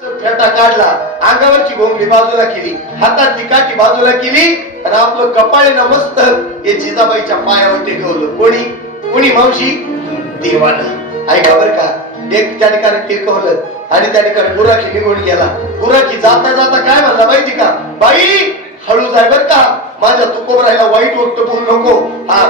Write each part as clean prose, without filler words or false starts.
फेटा काढला, अंगावरची घोंगडी बाजूला केली, हातातली काठी बाजूला केली आणि आपलं कपाळीनं मस्त हे जिजाबाईच्या पायावर टेकवलं. कोणी मावशी? देवानं. ऐका बर का, एक त्या ठिकाणी टेकवलं आणि त्या ठिकाणी गुराखी निघून गेला. गुराखी जाता जाता काय म्हणला माहिती का? बाई हळू जाय बर का, माझ्या तुकोबरायला वाईट वक्त बोलू नको. हा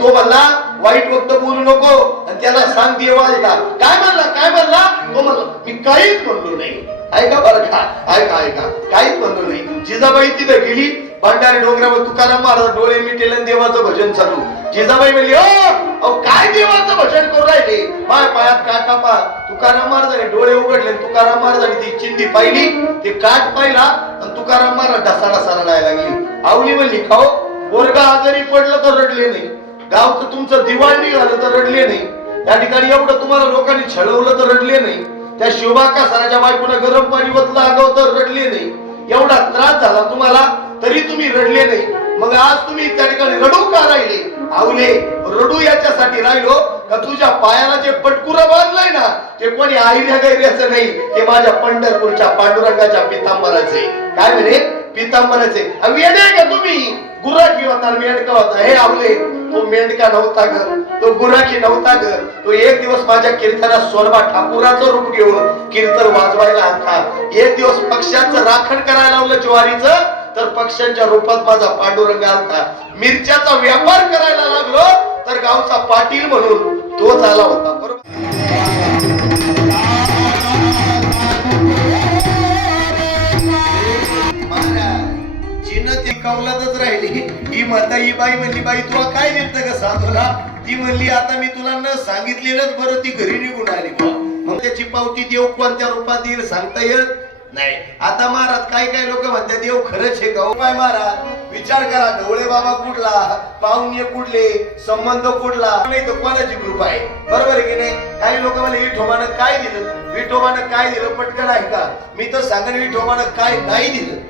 तो म्हणला वाईट वक्त बोलू नको आणि त्याला सांग देवाला. काय म्हणला? तो म्हणला मी काहीच म्हणलो नाही. ऐका बरं का, ऐका काहीच म्हणलो नाही. जिजाबाई तिथे गेली, भंडारी डोंगरावर तुकाराम महाराज डोळे मिटेल आणि देवाचं भजन चालू. जिजाबाई म्हणली ओ काय देवाचं भजन करू राहिले, माय पायात काटा पा. तुकाराम महाराजांनी डोळे उघडले, तुकाराम महाराजांनी ती चिंधी पाहिली, ते काट पाहिला आणि तुकाराम महाराज ढसाला रडायला लागली. आवली म्हणली खाओ, पोरगा आजारी पडलं तर रडले नाही, गावचं तुमचं दिवाळी झालं तर रडले नाही, त्या ठिकाणी एवढं तुम्हाला लोकांनी छळवलं तर रडले नाही, त्या शोभाका सराच्या बायकोला गरम पाणी वतलं आगाव तर रडले नाही, एवढा त्रास झाला तुम्हाला तरी तुम्ही रडले नाही. मग आज तुम्ही त्या ठिकाणी रडू का राहिले? आवले रडू याच्यासाठी राहिलो का तुझ्या पायाला जे पटकुरा बांधलंय ना ते कोणी आईल्या गैऱ्याचं नाही, ते माझ्या पंढरपूरच्या पांडुरंगाच्या पितांबराचे. काय म्हणे? पितांबराचे. वेडे का तुम्ही? गुराखी होता मेंढका होता. हे आवले तो मेंढका नव्हता ग, तो गुराखी नव्हता ग. तो एक दिवस माझ्या कीर्तनात सोनबा ठाकूराचं रूप घेऊन कीर्तन वाजवायला आलता. एक दिवस पक्ष्यांचं राखण करायला लावलं ज्वारीचं, तर पक्ष्यांच्या रूपात माझा पांडुरंग आलता. मिरच्याचा व्यापार करायला लागलो तर गावचा पाटील म्हणून तोच आला होता. बरोबर. कौलातच राहिली. ही माता ही बाई म्हणली बाई तुला काय दिलत का साधूला? ती म्हणली आता मी तुला न सांगितलेलंच बरं, ती घरी निघून आली. मग त्याची पावती देव कोणत्या रूपात देईल सांगता येत नाही. आता महाराज काय लोक म्हणतात देव खरंच आहे का? काय महाराज विचार करा, ढवळे बाबा कुठला, पाहुणे कुठले, संबंध कुठला, नाही तर कोणाची कृपा आहे. बरोबर आहे की नाही? काही लोक म्हणले विठोबानं काय दिलं, विठोबानं काय दिलं, पटकन आहे का? मी तर सांगेन विठोबानं काय नाही दिलं.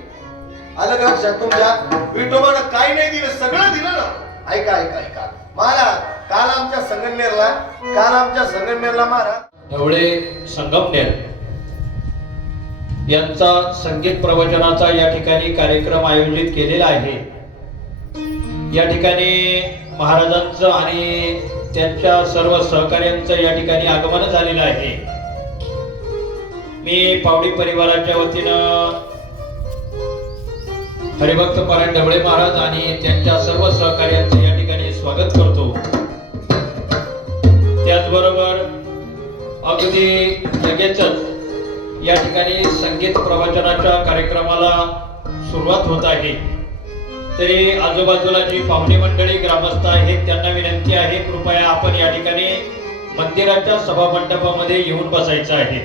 आलं का लक्षात तुमच्या? विठोबानं काय नाही दिलं, सगळं दिलं ना. ऐका महाराज, काल आमच्या संगमनेरला महाराज ढवळे संगमनेर यांचा संगीत प्रवचनाचा या ठिकाणी कार्यक्रम आयोजित केलेला आहे. या ठिकाणी महाराजांचं आणि त्यांच्या सर्व सहकार्यांचं या ठिकाणी आगमन झालेलं आहे. मी पावडी परिवाराच्या वतीनं हरिभक्त परायण ढवळे महाराज आणि त्यांच्या सर्व सहकार्यांचं या ठिकाणी स्वागत करतो. त्याचबरोबर अगदी लगेचच या ठिकाणी संगीत प्रवचनाच्या कार्यक्रमाला सुरुवात होत आहे. तरी आजूबाजूला जी पाहुणे मंडळी ग्रामस्थ आहेत त्यांना विनंती आहे, कृपया आपण या ठिकाणी मंदिराच्या सभामंडपामध्ये येऊन बसायचं आहे.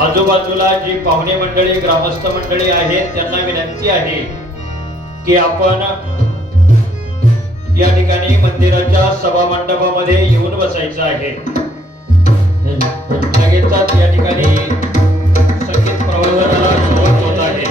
आजूबाजूला जी पाहुणे मंडळी ग्रामस्थ मंडळी आहेत त्यांना विनंती आहे की आपण या ठिकाणी मंदिराच्या सभामंडपामध्ये येऊन बसायचं आहे. लगेचच या ठिकाणी संगीत प्रवचनाला सुरुवात होत आहे.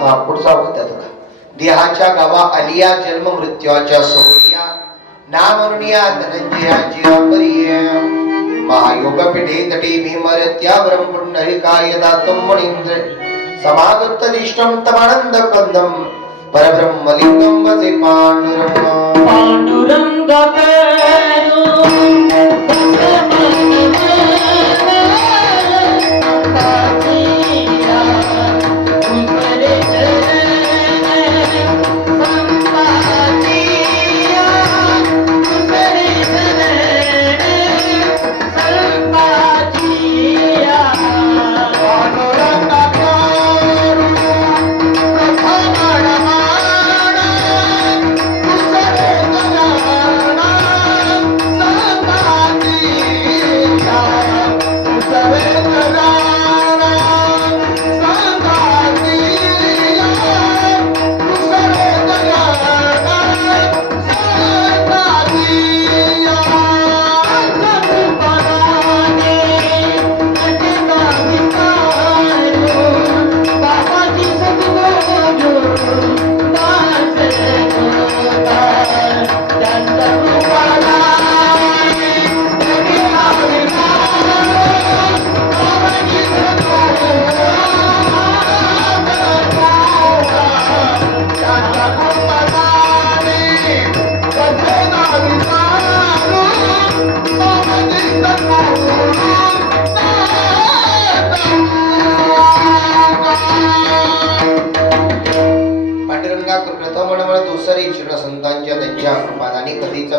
हा पुढचा होता थोडा. देहाच्या गावा आलिया जन्म मृत्यूच्या सोहळ्या ना म्हणूनिया धनंजयाची अपरिय महायोग पिढे तटे भीमरत्या ब्रह्मपुंडरिकाय दातुम मणींद्र समागत दिष्टम तमानंद कंदम परब्रह्मलिंगम वजे पांडुरंग पांडुरंग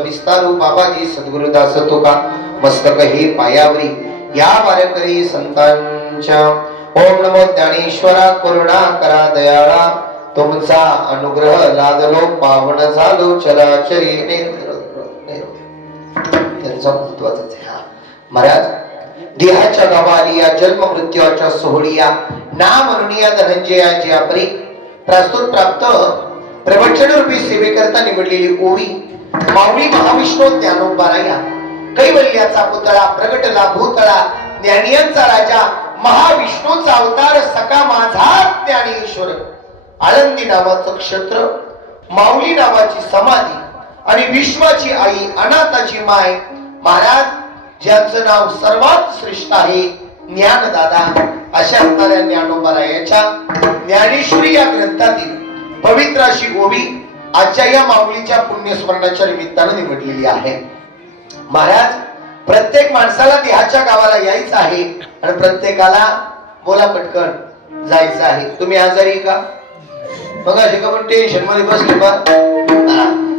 विस्तारू बाबाजी सद्गुरुदास तुका मस्तक हे पायावरी या वारकरी संतांच्या ओम नमो ज्ञानेश्वरा करुणा करा दयाळा तुमचा अनुग्रह लादलो पावन झालो चराचरी त्यांचा महत्वाचाच आहे. महाराज देहाच्या गावाली या जन्म मृत्यूच्या सोहळीया ना म्हणून या धनंजयाची आपली प्रस्तुत प्राप्त प्रवचन रूपी सेवेकरता निवडलेली ओवी माऊली महाविष्णू ज्ञानोबाराया कैवल्याचा पुतळा प्रगटला भूतळा ज्ञानियांचा राजा महाविष्णूचा अवतार सका माझा ज्ञानेश्वर आळंदी नावाचं क्षेत्र माऊली नावाची समाधी आणि विश्वाची आई अनाथाची माय महाराज ज्यांचं नाव सर्वात श्रेष्ठ आहे ज्ञानदादा अशा असणाऱ्या ज्ञानोबारायाच्या ज्ञानेश्वरी या ग्रंथातील पवित्र अशी ओवी आजच्या या माऊलीच्या पुण्यस्मरणाच्या निमित्तानं निवडलेली आहे. महाराज प्रत्येक माणसाला देहाच्या गावाला यायचं आहे आणि प्रत्येकाला बोला पटकन जायचं आहे. तुम्ही आजारी का मग असे का पण टेन्शन मध्ये बसले बा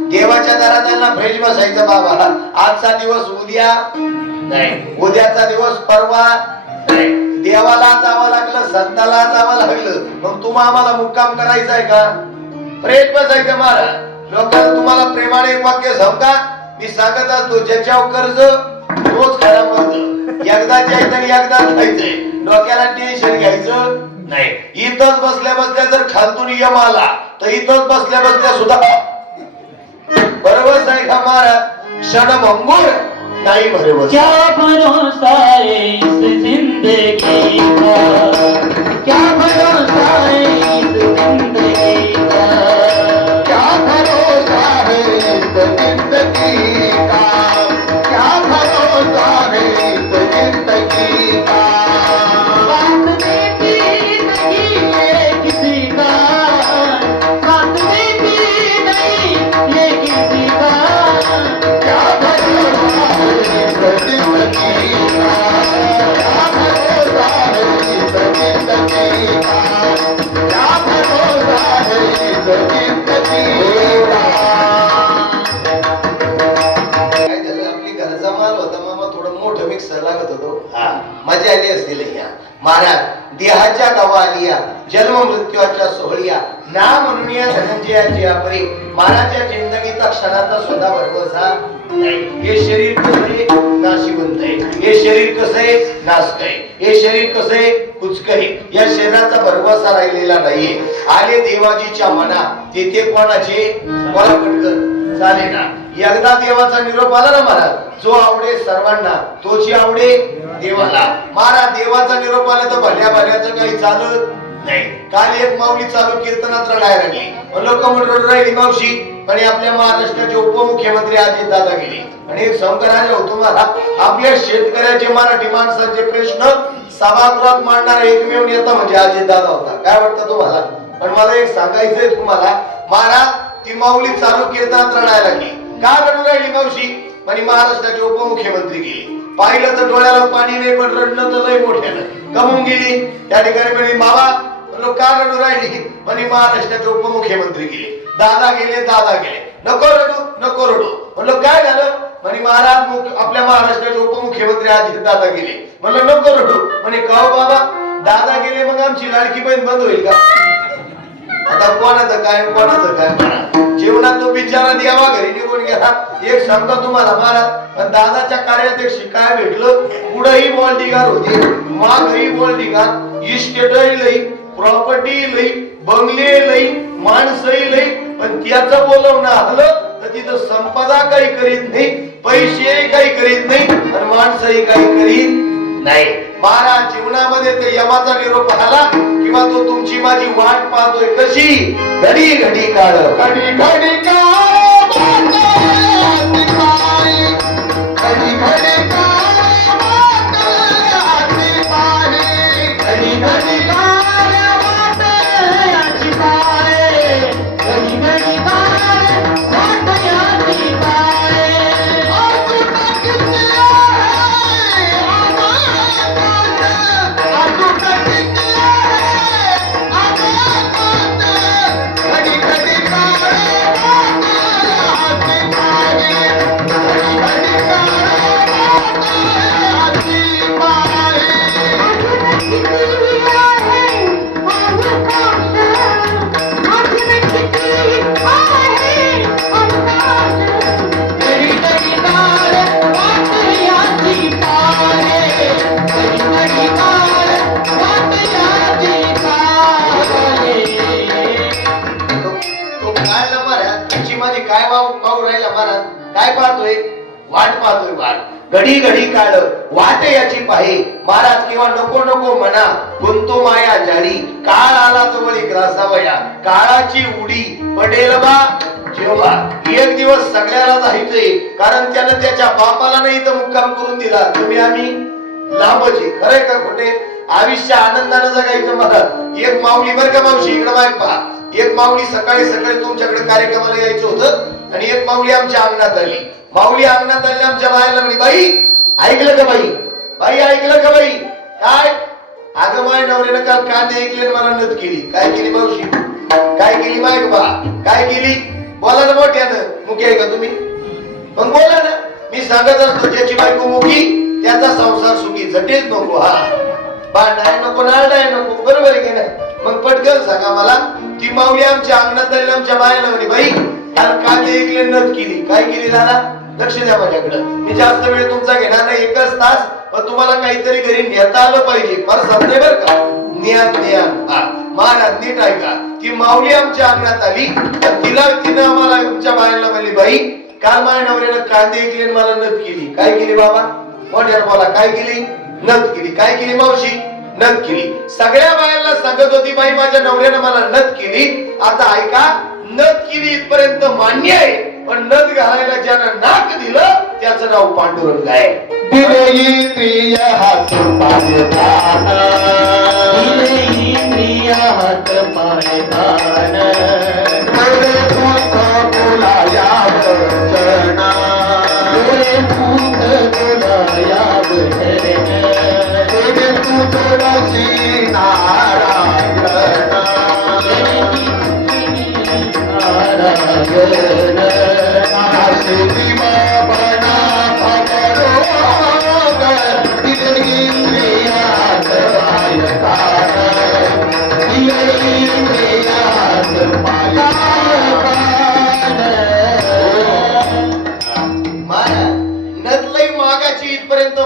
देवाच्या दारात फ्रेश बसायचं बाबा. आजचा दिवस उद्या नाही, उद्याचा दिवस परवा नाही, देवाला जावं लागलं संताला जावं लागलं मग तुम्हा आम्हाला मुक्काम करायचा आहे का? प्रेम बसायचं महाराज. लोकांना तुम्हाला प्रेमाने एक वाक्य समजा मी सांगत असतो ज्याच्यावर कर्ज रोज खरा मर्ज एकदाच यायचं आणि एकदाच खायचंय. डोक्याला टेन्शन घ्यायचं नाही. इथंच बसल्या बसल्या जर खालतून यम आला तर इथंच बसल्या बसल्या सुद्धा बरोबर आहे का महाराज? क्षणभंगुर नहीं भरोसा. क्या भरोसा इस जिंदगी का, क्या भरोसा इस जिंदगी का, क्या भरोसा इस जिंदगी का, क्या भरोसा इस जिंदगी का. साथ देती नहीं ये किसी का, साथ देती नहीं ये किसी का. क्या भरोसा मजा आली असतील महाराज. देहाच्या गावा आलिया जन्म मृत्यूच्या सोहळ्या ना म्हणून या धनंजयाची आपली महाराजच्या जिंदगीचा क्षणाचा सुद्धा भरवसा नाही. हे शरीर कसं आहे नाशिवंत आहे, हे शरीर कसं आहे नाशक आहे, हे शरीर कसं आहे कुचक आहे. या शरीराचा भरवसा राहिलेला नाहीये. आले देवाजीच्या मना तेथे कोणाचे मला पटकन चाले ना. एकदा देवाचा निरोप आला ना महाराज, जो आवडे सर्वांना तोची आवडे देवाला. महाराज देवाचा निरोप आला तर भल्या भल्याचं काही चालत नाही. काल एक माऊली चालू कीर्तनात रडायला लागली, लोक म्हणून राहिली मावशी. आणि आपल्या महाराष्ट्राचे उपमुख्यमंत्री अजितदादा गेले. आणि एक संकराजा होतो मला, आपल्या शेतकऱ्याचे मराठी माणसांचे प्रश्न सभागृहात मांडणारा एकमेव नेता म्हणजे अजितदादा होता. काय वाटतं तुम्हाला? पण मला एक सांगायचंय तुम्हाला, महाराज ती माऊली चालू कीर्तनात रडायला लागली. का रडू राहिली मावशी? आणि महाराष्ट्राचे उपमुख्यमंत्री गेले. पाहिलं तर डोळ्याला पाणी नाही, पण रडणं तर लय मोठ्यानं गमून गेली. त्या ठिकाणी म्हणे बाबा का रडू राहिली? म्हणे महाराष्ट्राचे उपमुख्यमंत्री गेले. दादा गेले, दादा गेले. नको रडू, नको रडू. म्हणलं काय झालं? म्हणे महाराज आपल्या महाराष्ट्राचे उपमुख्यमंत्री अजितदादा गेले. म्हणलं नको रडू. म्हणे का हो बाबा, दादा गेले मग आमची लाडकी बहीण बंद होईल का? आता कोणाचं काय कोणाचं काय म्हणा, जीवनात तो बिचारा देवा घरी निघून गेला. एक सांगतो तुम्हाला महाराज, दादाच्या कार्यात एक शिकाय भेटलं. पुढेही बॉलडिगार होते, मागही बॉलडिगार, इस्टेटही लई, प्रॉपर्टी लई, बंगले लई, माणसंही लई. पण त्याचं बोलवणं आलं तर तिथं संपदा काही करीत नाही, पैसे काही करीत नाही, आणि माणसंही काही करीत नाही. महाराज जीवनामध्ये ते यमाचा निरोप आला किंवा तो तुमची माझी वाट पाहतोय कशी. घडी घडी काळ, घडी घडी काळ, घडी घडी काय पाहतोय? वाट पाहतोय वाट. घडी घडी काळ वाट याची पाहे. महाराज किंवा नको नको म्हणा, गुंतो माया जाळी. काळ आला जवळ ग्रासावया, काळाची उडी पडेल बा जेव्हा. एक दिवस सगळ्याला जायचंय, कारण त्यानं त्याच्या बापाला नाही तर मुक्काम करून दिला. तुम्ही आम्ही लांबचे. खरंय का खोटे? आयुष्य आनंदानं जगायचं. महाराज एक माऊली, बर का मावशी इकडे माग पहा, एक माऊली सकाळी सकाळी तुमच्याकडे कार्यक्रमाला यायचं होतं, आणि एक माऊली आमच्या अंगणात आली. माऊली अंगणात आली, आमच्या बाहेरला म्हणे, बाई ऐकलं का बाई? बाई ऐकलं का बाई? काय? अगं माझ्या नवऱ्यानं काल कांदे ऐकले, मला नत केली. काय केली मावशी? काय केली माहिती बा? काय केली? बोला ना मोठ्यानं. मुखी आहे का तुम्ही? मग बोला ना. मी सांगत असतो, ज्याची बायको मुखी त्याचा संसार सुखी. झटेच नको, हा भांडाय नको, नारडाय नको. बरोबर आहे की नाही? मग पटकन सांगा मला. ती माऊली आमच्या अंगणात आली, आमच्या बाहेरला म्हणे, बाई काल कांदे ऐकले, नत केली. काय केली दादा? लक्ष द्या माझ्याकडं. मी जास्त वेळ तुमचा घेणार नाही, 1 तास. पण तुम्हाला काहीतरी घरी नेता आलं पाहिजे. फार समजे बर का? ज्ञान ज्ञान. हा महाराज नीट ऐका. ती माऊली आमच्या अंगणात आली, तिनं आम्हाला आमच्या बाहेरला म्हणली, बाई काल माझ्या नवऱ्यानं कांदे ऐकले, मला नत केली. काय केली बाबा? मोठ्यानं बोला. काय केली? नत केली. काय केली मावशी? नत केली. सगळ्या बायांना सांगत होती, बाई माझ्या नवऱ्यानं मला नत केली. आता ऐका, नत केली इथपर्यंत मान्य आहे, पण नत घालायला ज्यानं नाक दिलं त्याचं नाव पांडुरंग आहे. दिलेली प्रिय हात पाय दान, दिलेली प्रिय हात पाय दान, डोळे फुट फुलाया वचन, डोळे फुट फुलाया वचन, डोळे फुट तुळसी नारायण, नारायण आशिकी बाबा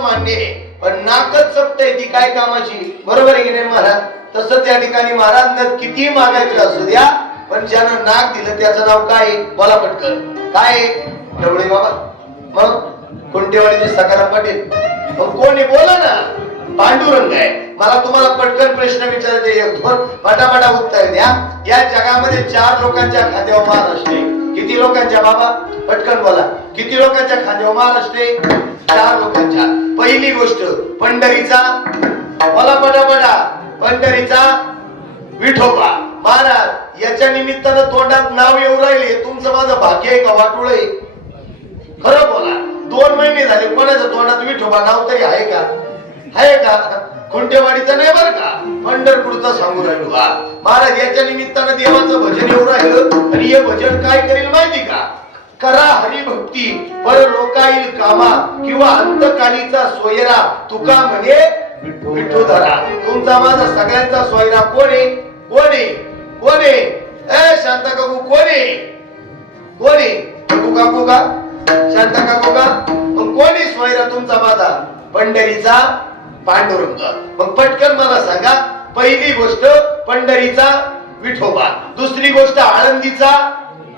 मान्य आहे, पण नाकच चपटय ती काय कामाची. बरोबर आहे की नाही महाराज? तसं त्या ठिकाणी महाराज नथ किती मागायची असू द्या, पण ज्यानं नाक दिलं त्याचं नाव काय? बोला पटकन. काय? ढवळे बाबा. मग कोणतेवाडीचे सकाराम पाटील. मग कोणी बोला ना. पांडुरंग आहे. मला तुम्हाला पटकन प्रश्न विचारायचे, एक दोन पटापटा उत्तर द्या. या जगामध्ये 4 लोकांच्या खांद्यावर महाराष्ट्र आहे. किती लोकांच्या बाबा? पटकन बोला. किती लोकांच्या खांद्यावर महाराष्ट्र आहे? 4 लोकांच्या. पहिली गोष्ट पंढरीचा, मला पटापटा, पंढरीचा विठोबा महाराज. याच्या निमित्तानं तोंडात नाव येऊ राहिले. तुमचं माझं भाग्य आहे का वाटोळ आहे? खरं बोला. 2 महिने झाले कोणाच्या तोंडात विठोबा नाव तरी आहे का? आहे का? खुंटेवाडीचं नाही बरं का, पंढरपूरचं सांगू राहिलो. महाराज याच्या निमित्तानं देवाचं भजन येऊ राहिलं. आणि हे भजन काय करेल माहिती का? करा हरिभक्ती पर लोका येईल कामा, किंवा अंतकालीचा सोयरा तुका म्हणे विठोधरा. तुमचा माझा सगळ्यांचा सोयरा कोण आहे? कोण आहे? कोण आहे? ए शांता काकू कोण आहे? कोण आहे? काकू काकू का? शांता काकू का? मग कोण आहे सोयरा तुमचा माझा? पंढरीचा पांडुरंग. मग पटकन मला सांगा. पहिली गोष्ट पंढरीचा विठोबा, दुसरी गोष्ट आळंदीचा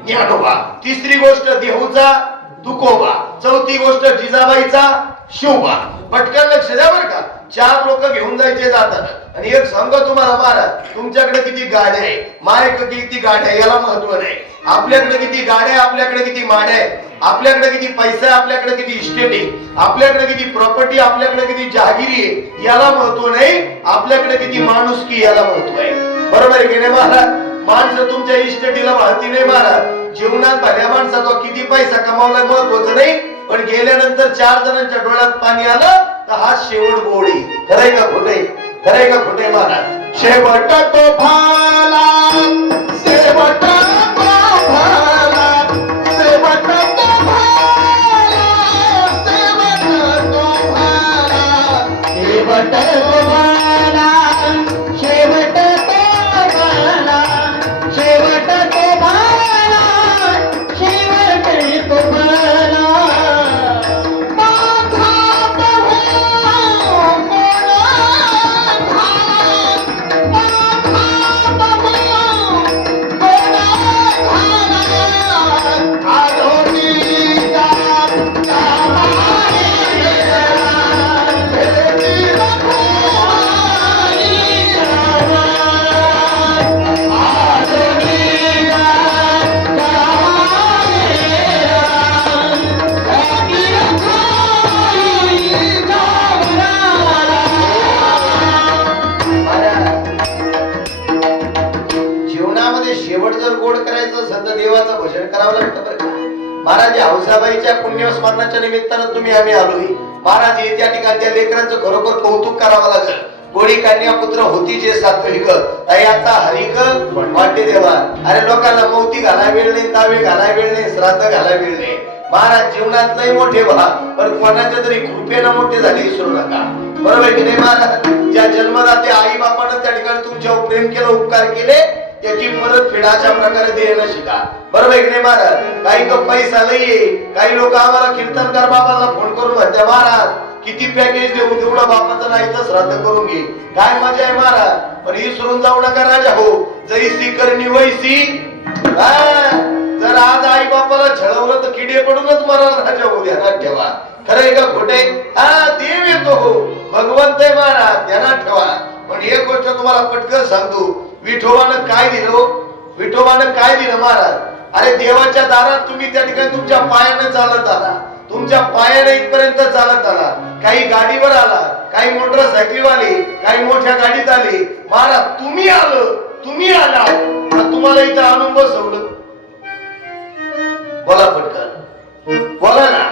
ज्ञानोबा, तिसरी गोष्ट देहूचा तुकोबा, चौथी गोष्ट जिजाबाईचा शिवबा. पटकन लक्ष द्या बरं का. 4 लोक घेऊन जायचे जातात. आणि एक सांगा तुम्हाला महाराज, तुमच्याकडे किती गाड्या आहे, माझ्याकडे किती गाड्या, याला महत्व नाही. आपल्याकडे किती गाड्या, आपल्याकडे किती माड्या आहे, आपल्याकडे किती पैसा आहे, आपल्याकडे किती इस्टेट आहे, आपल्याकडे किती प्रॉपर्टी, आपल्याकडे किती जहागिरी आहे, याला महत्व नाही. आपल्याकडे किती माणुसकी, याला महत्व आहे. बरोबर आहे की नाही महाराज? माणसं तुमच्या इस्टेटीला माहिती नाही महाराज. जीवनात भल्या माणसाचा किती पैसा कमावला महत्वाचं नाही, पण गेल्यानंतर 4 जणांच्या डोळ्यात पाणी आलं तर हा शेवट गोडी. खरंय का खोटे? खरंय का खोटे महाराज? शेवट तो भाला, शेवट तो भाला, शेवट तो भाला, शेवट तो भाला, शेवट तो भाला, शेवट तो भाला, शेवट तो भाला, शेवट तो भाला. माझा प्रभू कोण शेवट जर गोड करायचं असेल तर देवाचं भजन करावं लागतं बरं का महाराज. हौसाबाईच्या पुण्यस्मरणाच्या निमित्तानं तुम्ही आम्ही आलोय महाराज. येत्या ठिकाणी त्या लेकरांचं खरोखर कौतुक करावं लागेल. कोणी कन्या पुत्र होती जे सात्विक तयाचा हरिक वाटे देवा. अरे लोकांना मोती घालाय वेळ नाही, दावे घालाय वेळ नाही, श्राद्ध घालाय वेळ नाही महाराज. जीवनात नाही मोठे व्हा, पण कोणाच्या तरी कृपेनं मोठे झाले विसरू नका. बरोबर की नाही महाराज? ज्या जन्मदाते आई बापानं त्या ठिकाणी तुमच्यावर प्रेम केलं, उपकार केले, त्याची परतफेड अशा प्रकारे देणं शिका. बरोबर की नाही महाराज? काही पैसा नाहीये, काही लोक आम्हाला कीर्तनकार बाबांना फोन करून म्हणते महाराज किती पॅकेज देऊ, तेवढं बापाचं नाही तर श्राद्ध करून घे. काय मजा आहे महाराज. पण विसरून जाऊ नका राजा हो. जैसी करणी वैसी. जर आज आई बापाला छळवलं तर किडे पडूनच मराल राजा हो. ध्यानात ठेवा. खरंय का खोटे? देव येतो हो, भगवंत आहे महाराज, ध्यानात ठेवा. पण एक गोष्ट तुम्हाला पटकन सांगतो. विठोबानं काय दिलं? विठोबानं काय दिलं महाराज? अरे देवाच्या दारात तुम्ही त्या ठिकाणी तुमच्या पायाने चालत आला, तुमच्या पायाने इथपर्यंत चालत आला. काही गाडीवर आला, काही मोटरसायकलीवाले, काही मोठ्या गाडीत आले महाराज. तुम्ही आलो, तुम्ही आला, तुम्हाला इथं आणून बसवलं. बोला पटकन, बोला ना.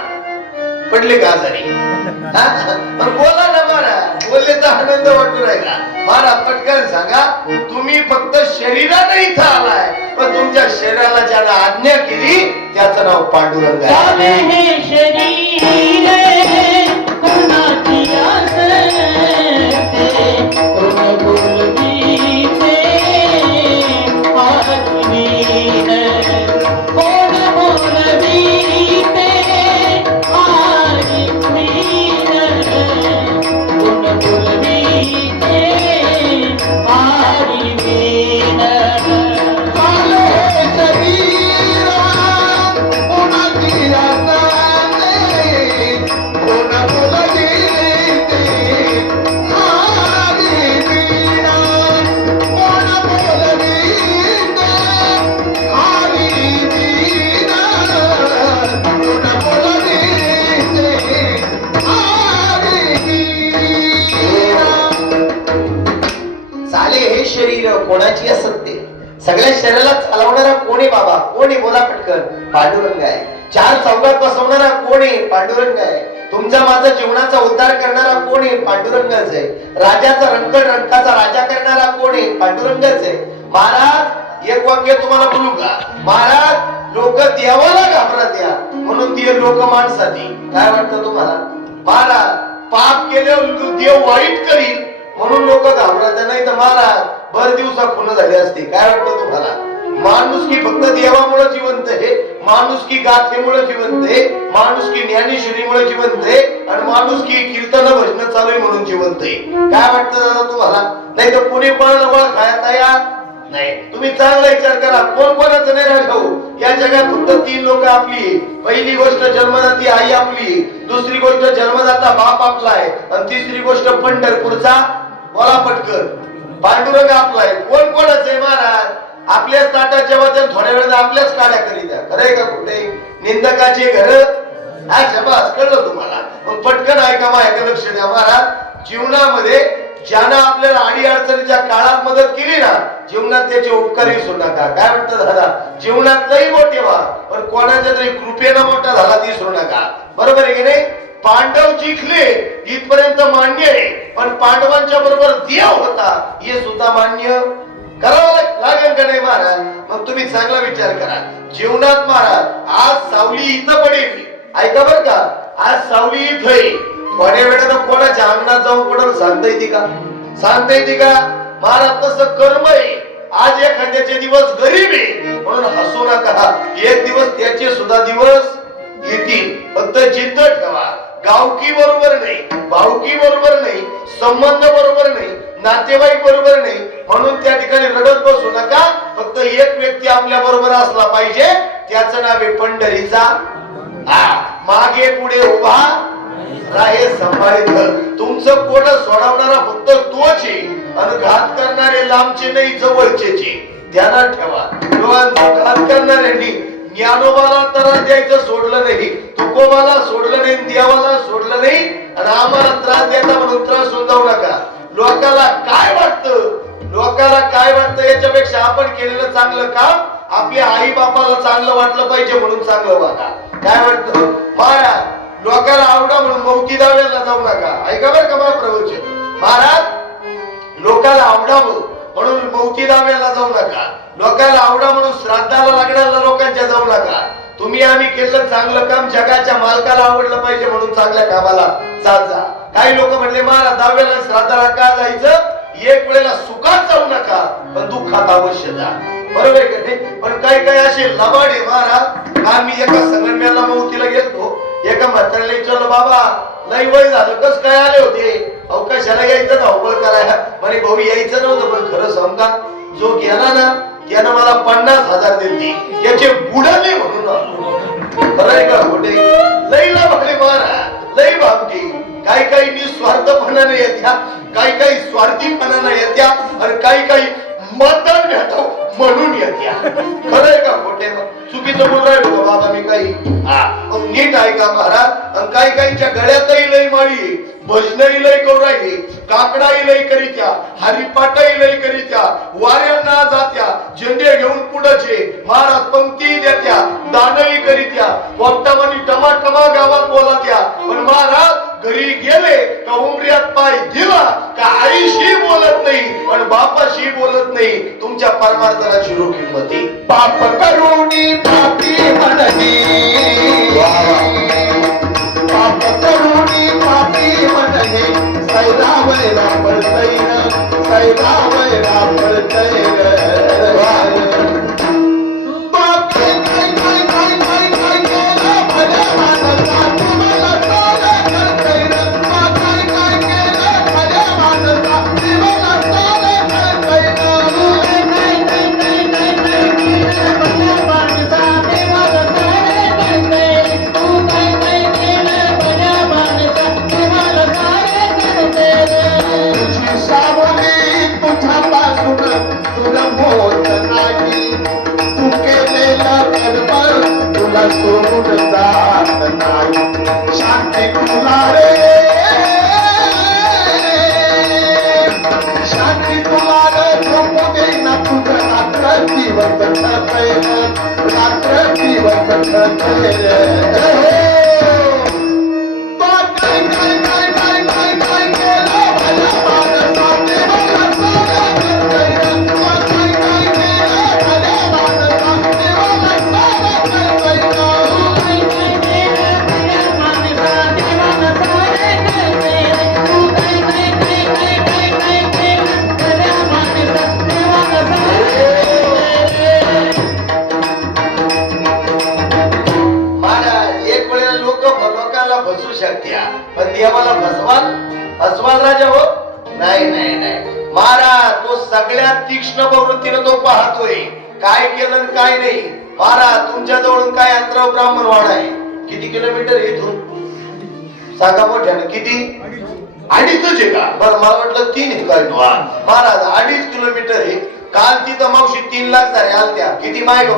पडले का आजारी? बोला ना महाराज. बोलले तर आनंद वाटू राहिला महाराज. पटकन सांगा. तुम्ही फक्त शरीराने इथं आलाय, पण तुमच्या शरीराला ज्याला आज्ञा केली त्याचं नाव पांडुरंग शरीर कोणाची असते? सगळ्या शरीराला चालवणारा कोण आहे बाबा? कोण आहे? बोला पटकन. पांडुरंग आहे. चार चौकात बसवणारा कोण आहे? पांडुरंग आहे. तुमच्या माझा जीवनाचा उद्धार करणारा कोण आहे? पांडुरंगच आहे. राजाचा रंकाचा राजा करणारा कोण आहे? पांडुरंगच आहे. महाराज एक वाक्य तुम्हाला बोलू का? महाराज लोक देवाला घाबरत या म्हणून ते लोक माणसाची. काय वाटतं तुम्हाला? महाराज पाप केल्यावर देव वाईट करील म्हणून लोक घाबरत नाही तर महाराज भर दिवसा खून झाले असते. काय वाटतं तुम्हाला? माणुसकी फक्त देवामुळे जिवंत आहे. माणुसकी गाथेमुळे जिवंत आहे. माणुसकी ज्ञानेश्वरीमुळे जिवंत आहे. आणि माणुसकी कीर्तन भजन चालू आहे म्हणून जिवंत आहे. काय वाटतं दादा तुम्हाला? नाही तर कोणी पण ओळखाया तयार नाही. तुम्ही चांगला विचार करा. कोण कोणाचं नाही राहू. या जगात फक्त 3 लोक आपली. पहिली गोष्ट जन्मदाती आई आपली. दुसरी गोष्ट जन्मदाता बाप आपला आहे. आणि तिसरी गोष्ट पंढरपूरचा बोला पटकन पांडुरंग आपला आहे. कोण कोणाचं आहे महाराज? आपल्याच ताटाच्या वचन थोड्या वेळ आपल्याच काड्या करीत आहे. खरंय का? कुठे निंदकाचे घर हा शबास. कळलं तुम्हाला? मग पटकन ऐका माझ्या लक्ष द्या. महाराज जीवनामध्ये ज्यानं आपल्याला अडी अडचणीच्या काळात मदत केली ना जीवनात त्याचे उपकार विसरू नका. काय वाटतं दादा? जीवनात लई मोठे व्हा पण कोणाच्या तरी कृपेनं मोठा झाला ती विसरू नका. बरोबर आहे की नाही? पांडव जिंकले इथपर्यंत मान्य आहे पण पांडवांच्या बरोबर देव होता हे सुद्धा मान्य करावं लागेल का नाही महाराज? मग तुम्ही चांगला विचार करा. जीवनात महाराज आज सावली इथं पडेल. ऐका बर का? आज सावली इथं थोड्या वेळानं कोणाच्या अंगणात जाऊन कोणाला सांगता येते का? सांगता येते का? महाराज तसं कर्म आहे. आज एखाद्याचे दिवस गरीब आहे म्हणून हसू नका. एक दिवस त्याचे सुद्धा दिवस येतील. फक्त जिद्द ठेवा. गावकी बरोबर नाही, भावकी बरोबर नाही, संबंध बरोबर नाही, नातेवाईक बरोबर नाही म्हणून त्या ठिकाणी रडत बसू नका. फक्त एक व्यक्ती आपल्या बरोबर असला पाहिजे त्याचं नाव आहे पंढरीचा. मागे पुढे उभा राहे सांभाळीत. तुमचं कोण सोडवणारा फक्त तोच आहे आणि घात करणारे लांबचे नाही जवळचे. ध्यानात ठेवा. घात करणाऱ्यांनी ज्ञानोबाला त्रास द्यायचं सोडलं नाही, तुकोबाला सोडलं नाही, देवाला सोडलं नाही आणि आम्हाला त्रास द्यायचा म्हणून त्रास जाऊ नका. लोकाला काय वाटतं? लोकाला काय वाटतं याच्यापेक्षा आपण केलेलं चांगलं काम आपल्या आई बापाला चांगलं वाटलं पाहिजे म्हणून चांगलं वागा. काय वाटतं महाराज? लोकाला आवडा म्हणून मौती दाव्याला जाऊ नका. ऐका बरं का माझं प्रवचन. महाराज लोकाला आवडावं म्हणून मौती दाव्याला जाऊ नका. लोकाला आवडा म्हणून श्राद्धाला लागणाऱ्या लोकांच्या जाऊ नका. तुम्ही आम्ही केलं चांगलं काम जगाच्या मालकाला आवडलं पाहिजे म्हणून चांगल्या कामाला जात जा. काही लोक म्हणले महाराज दाव्याला श्राद्धाला का जायचं? एक वेळेला सुखात जाऊ नका पण दुःखात अवश्य जा. बरोबर आहे का नाही? पण काही काही असे लबाडे महाराज. काल मी एका संगमनेरला मौतीला गेलतो. एका म्हाताऱ्याला विचारलं बाबा लई वय झालं कस काय आले होते? अवकाशाला यायचं धावपळ करायला. म्हणे भाऊ यायचं नव्हतं पण खरं सांगा जो गेला ना त्यानं मला 50,000 दिली. त्याचे बुडाले म्हणून. खरं आहे का खोटे? लई लबाडे महाराज लई भामटी. काही काही निस्वार्थपणाने येत्या, काही काही स्वार्थीपणाने येत्या आणि काही काही मतदान घेतो म्हणून येत्या. खरं आहे का खोटे? चुकीचं बोल राहिलो बाबा मी काही. मग नीट ऐका महाराज. आणि काही काहींच्या गळ्यातही लई माळी, भजनही लई करू राहिली, काकडाही लई करीत्या, हरिपाठही लई करीत्या, वाऱ्यांना जात्या, झेंडे घेऊन पुढचे महाराज पंक्ती देत्या, दानही करीत्या, पोपटामणी टमाटमा गावात बोलात्या. पण महाराज घरी गेले का उमऱ्यात पाय दिला का आईशी बोलत नाही पण बापाशी बोलत नाही. तुमच्या परमार्थाला चिरू किंमती. पाप करुणी पापी म्हणणे, पाप करुणी पापी म्हणणे, सैरावैरा पळतैर, सैरावैरा पळतैर. सोडून जात नाही. शांती तुला रे, शांती तुला रे. कळतंय रात्र दिवस कळतंय तो काय काय काय काय काय काय केलं भल्या माणसाने मला सारं कळतंय तो काय काय केलं भल्या माणसाने मला सारं कळतंय महाराज एक वेळेला लोकांना फसवू शकत्या पण देवाला फसवाल राजा हो नाही नाही नाही महाराज तो सगळ्यात तीक्ष्ण प्रवृत्तीने तो पाहतोय काय केलं आणि काय नाही. महाराज तुमच्या जवळून काय अंतरावर ब्राह्मणवाडा आहे किती किलोमीटर आहे इथून सांगा मोठ्यानं किती 2.5 आहे का बरं मला वाटलं 3 आहे काय महाराज 2.5 किलोमीटर आहे. काल तिथं मावशी 3 लाख झाल्या आलत्या किती माय गो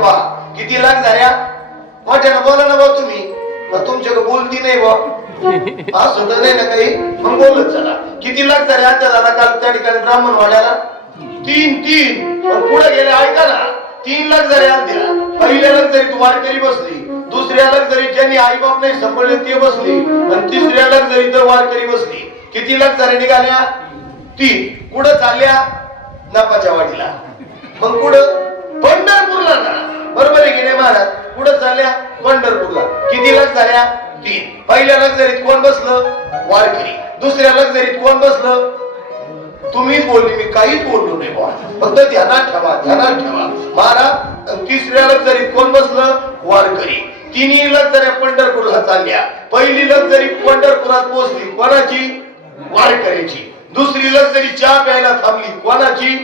किती लाख झाल्या मोठ्यानं बोला ना भाऊ तुम्ही तुमच्याकडे बोलती नाही बा असं तर नाही ना काही मग बोलत चला किती लाख झाले आता झाला काल त्या ठिकाणी ब्राह्मण वाड्याला 3 पण पुढे गेले ऐका ना 3 लाख झाले आलत्या. पहिल्याला जरी तू वारकरी बसली दुसऱ्याला जरी ज्यांनी आई बाप नाही संपले ते बसली आणि तिसऱ्याला जरी तर वारकरी बसली किती लाख झाले निघाल्या 3. कुठं चालल्या नपाच्या वाडीला मग कुठं पंढरपूरला ना बरोबर आहे की नाही महाराज कुठं चालल्या पंढरपूरला किती लाख झाल्या 3. पहिल्या लक्झरीत कोण बसलं वारकरी दुसऱ्या लक्झरीत कोण बसलं तुम्हीच बोलले मी काहीच बोललो नाही बा फक्त ध्यानात ठेवा महाराज. तिसऱ्या लक्झरीत कोण बसलं वारकरी. तिन्ही लक्झऱ्या पंढरपूरला चालल्या. पहिली लक्झरी पंढरपुरात पोहोचली कोणाची वारकऱ्याची. दुसरी लक्झरी चहा प्यायला थांबली कोणाची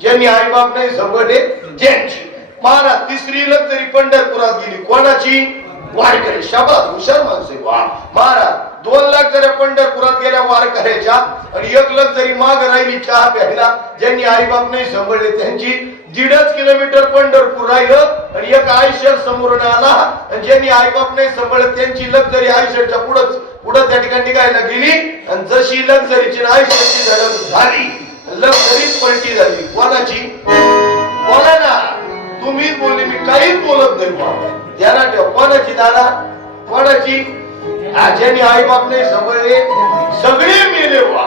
ज्यांनी आई बाप नाही संपले त्यांची. महाराज तिसरी लक्झरी पंढरपुरात गेली कोणाची वारकरी. शाबास हुशार माणसे वा महाराज. 2 लाख जरी पंढरपुरात गेल्या वारकऱ्याच्या आणि 1 लाख जरी माग राहिली चहा प्यायला ज्यांनी आई बाप नाही सांभाळले त्यांची. 1.5 किलोमीटर पंढरपूर राहिलं आणि एक आयशर समोरून आला आणि ज्यांनी आई बाप नाही सांभाळले त्यांची लक्झरी आयशरच्या पुढं त्या ठिकाणी निघायला गेली आणि जशी लक्झरीची आयशरची झडप झाली लक्झरीच पलटी झाली कोणाची बोला ना तुम्हीच बोलले मी काहीच बोलत नाही बाबा. ध्यानात ठेव कोणाची दादा कोणाची ज्यांनी आई बाप नाही सांभाळले सगळे मेले वा.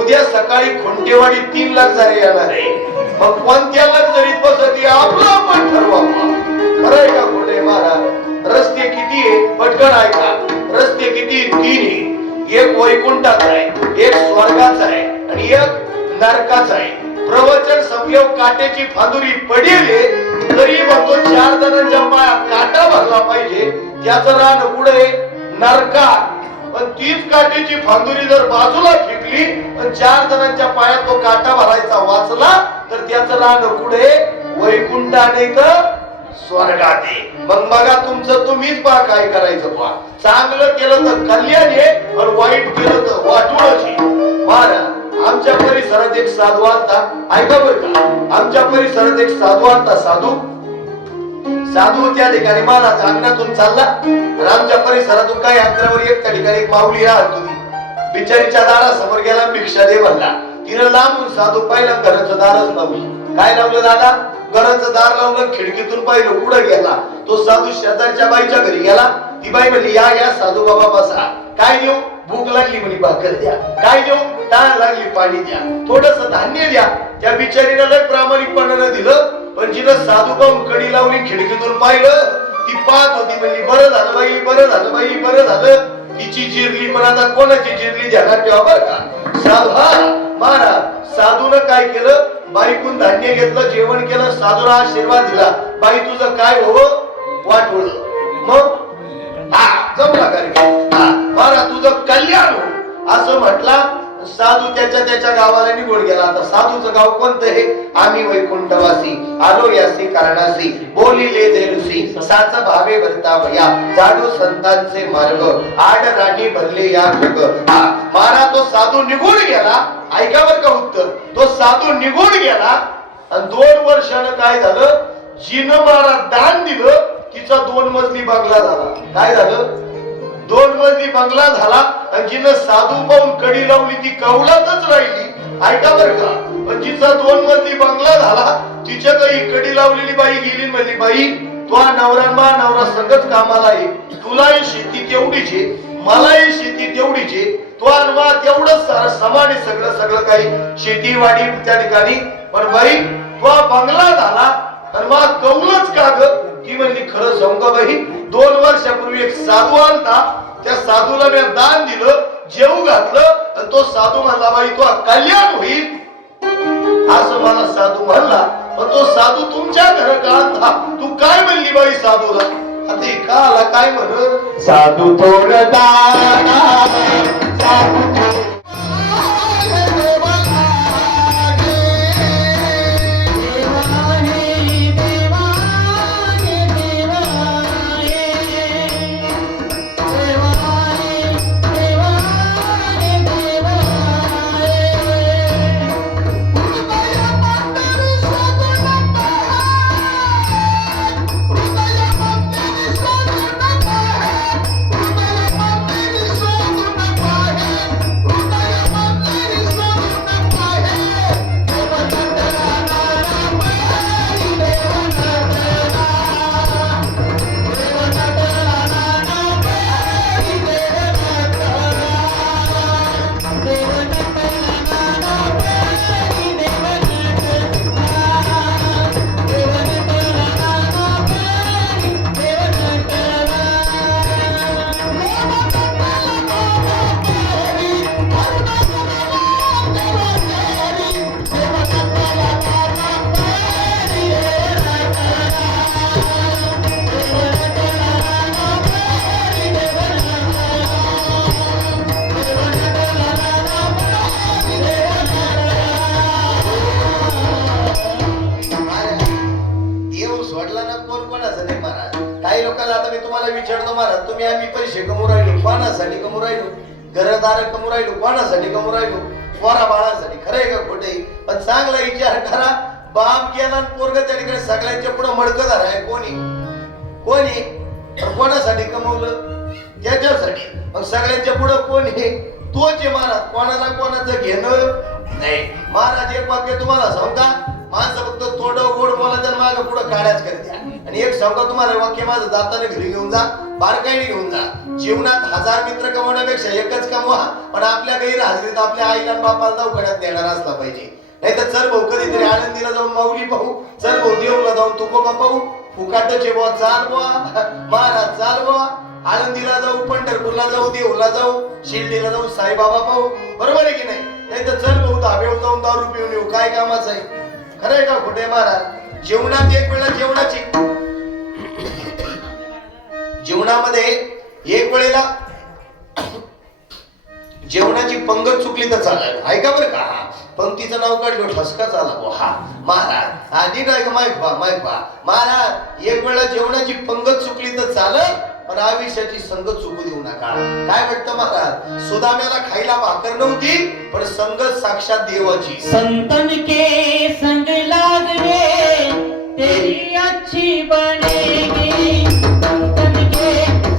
उद्या सकाळी खुंटेवाडी 3 लाख झाले येणार आहे. मग कोणत्या लक्झरीत बसत आपलं आपण ठरवा. खरंय का खोटे महाराज. रस्ते किती आहे पटकन ऐका. रस्ते किती 3 आहे. एक वैकुंठाचा आहे एक स्वर्गाचा आहे आणि एक नरकाचा आहे. प्रवचन संपल्यावर काट्याची फांदुरी पडेले तरी म्हणतो 4 जणांच्या पायात काटा भरला पाहिजे त्याचं रान पुढे नरकात. पण तीच काट्याची फांदुरी जर बाजूला फेकली पण 4 जणांच्या पायात तो काटा भरायचा वाचला तर त्याचं रान पुढे वैकुंठा नाही तर स्वर्गात आहे. मग बघा तुमचं तुम्हीच पहा काय करायचं पहा. चांगलं केलं तर कल्याण आहे आणि वाईट केलं तर वाटूळच आहे. महाराज आमच्या परिसरात एक साधू आलता ऐका बरं का. आमच्या परिसरात एक साधू आलता साधू त्या ठिकाणी महाराज अंगणातून चालला आणि आमच्या परिसरातून काही अंतरावर एक त्या ठिकाणी एक माऊली राहत होती. बिचारीच्या दारासमोर गेला भिक्षा दे म्हणला. तिनं लांबून साधू पाहिलं घराचं दारच लावलं. काय लावलं दादा घराचं दार लावलं खिडकीतून पाहिलं पुढे गेला. तो साधू शेजारच्या बाईच्या घरी गेला. ती बाई म्हणली या साधू बाबा बसा. काय देऊ भूक लागली म्हणे भाकर द्या. काय देऊ तहान लागली पाणी द्या. थोडस धान्य द्या. त्या बिचारीला लय प्रामाणिकपणानं दिलं. पण जिनं साधू पाहून कडी लावली खिडकीतून पाहिलं ती पाहत होती म्हणली बरं झालं बाई बरं झालं बाई बरं झालं. तिची जिरली पण आता कोणाची जिरली ध्यानात ठेवा बरं का. साधू महाराज साधूनं काय केलं बाईकून धान्य घेतलं जेवण केलं साधूला आशीर्वाद दिला. बाई तुझं काय हो वाटोळ मग जमला कार्यक्रम महाराज तुझं कल्याण हो असं म्हटला. साधू त्याच्या गावाला निघून गेला. आता साधूचं गाव कोणतं आहे आम्ही वैकुंठवासी आलो यासी कारणासी बोलिले देरुसी साच भावे भरता भया जाडू संतांचे मार्ग आड राणी भरले या भोग. महाराज तो साधू निघून गेला. ऐका बरं का उत्तर. तो साधू निघून गेला आणि 2 वर्षानं काय झालं जिनं महाराज दान दिलं तिचा 2 मजली बंगला झाला. काय झालं 2 मजली बंगला झाला आणि जिनं साधू पाहून कडी लावली ती कौलातच राहिली. ऐका बरं का. पण जिचा 2 मजली बंगला झाला तिच्या काही कडी लावलेली बाई गेली म्हणली बाई तो नवरा संगत कामाला आहे, तुलाही शेती तेवढीच आहे, मलाही शेती तेवढीच आहे, तो अनवा तेवढंच सारं समान आहे, सगळं काही शेती वाडी त्या ठिकाणी. पण बाई तो बंगला झाला आणि मग कौलच का ग? ती म्हणली खरं सांगू का बाई, 2 वर्षापूर्वी एक साधू आलता, त्या साधूला मी दान दिलं, जेवू घातलं आणि तो साधू म्हणला बाई तो कल्याण होईल असं मला साधू म्हणला. पण तो साधू तुमच्या घरात आलता, तू काय म्हणली बाई साधूला? आता का आला काय म्हणत? साधू थोर दाना साधू थोर तुम्ही आम्ही पैसे कमवू राहिलो कोणासाठी कमवू राहिलो? घरदार कमवू राहिलो कोणासाठी कमवू राहिलो? पोरा बाळासाठी. खरंय का खोटे? पण चांगला विचार करा, बाप गेला पोरग त्या ठिकाणी सगळ्यांच्या पुढे मडकदार आहे. कोणी कोणासाठी कमवलं? त्याच्यासाठी. मग सगळ्यांच्या पुढे कोणी? तोच महाराज. कोणाला कोणाचं घेणं नाही. महाराज एक वाक्य तुम्हाला सांगता, माणसं फक्त थोडं गोड बोलायचं माग पुढे काढ्याच करते. आणि एक सांगा तुम्हाला वाक्य, माझं जाताना घरी घेऊन जा, बारकाईने घेऊन जा. जीवनात 1000 मित्र कमवण्यापेक्षा एकच कमवा, पण आपल्या गैरहजेरीत आपल्या आईला बापाला दवाखान्यात नेणार असला पाहिजे. नाही तर चल भाऊ कधीतरी आनंदीला जाऊन माऊली पाहू, चल भाऊ देवला जाऊन तुकोबा पाहू, फुकाटचे बुवा चाल बुवा, महाराज चाल बुवा, आनंदीला जाऊ, पंढरपूरला जाऊ, देवला जाऊ, शिर्डीला जाऊ, साईबाबा पाहू. बरोबर आहे की नाही? नाही तर चल भाऊ धाब्यावर जाऊन दारू पिऊन येऊ, काय कामाचं आहे? खरंय का खोटे महाराज? जीवनात एक वेळा जीवनामध्ये एक वेळेला जेवणाची पंगत चुकली तर चालेल. ऐका बरं का, पंक्तीचं नाव काढलं ठसका झाला. हा महाराज आधी नाही का माईक पा महाराज, एक वेळा जेवणाची पंगत चुकली तर चालेल, पण आयुष्याची संगत चुकू देऊ नका. काय वाटतं महाराज? सुदाम्याला खायला भाकर नव्हती, पण संगत साक्षात देवाची. संतन के संग लाग रे तेरी अच्छी बनेगी, संतन के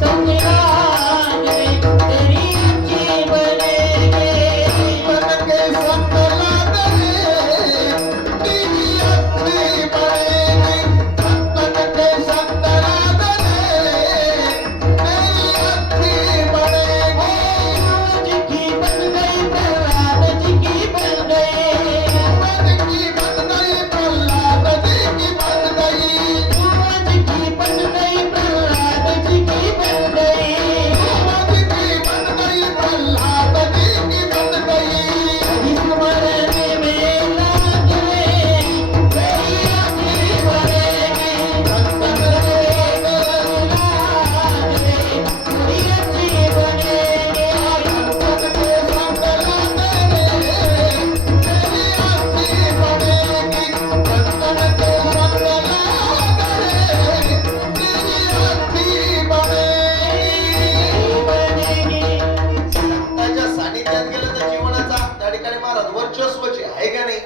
संग लाग रे तेरी अच्छी बनेगी, संतन के संग लाग रे तेरी अच्छी बनेगी, संतन के संग लाग रे तेरी अच्छी बनेगी. जी की बन गई प्रहलाद जी की बन गई, मन की बन गई प्रहलाद जी की बन गई, जी की बन गई प्रहलाद जी की बन गई, मन की बन गई प्रहलाद जी की बन गई. इस मरने में लाग रे तेरी अच्छी बनेगी, संतन के संग लाग रे तेरी अच्छी बनेगी, संतन के संग लाग रे तेरी अच्छी बनेगी, संतन के संग लाग रे तेरी अच्छी बनेगी. संतांच्या सानिध्यात गेलं तर जीवनाचा त्या ठिकाणी महाराज वर्चस्वच आहे का नाही?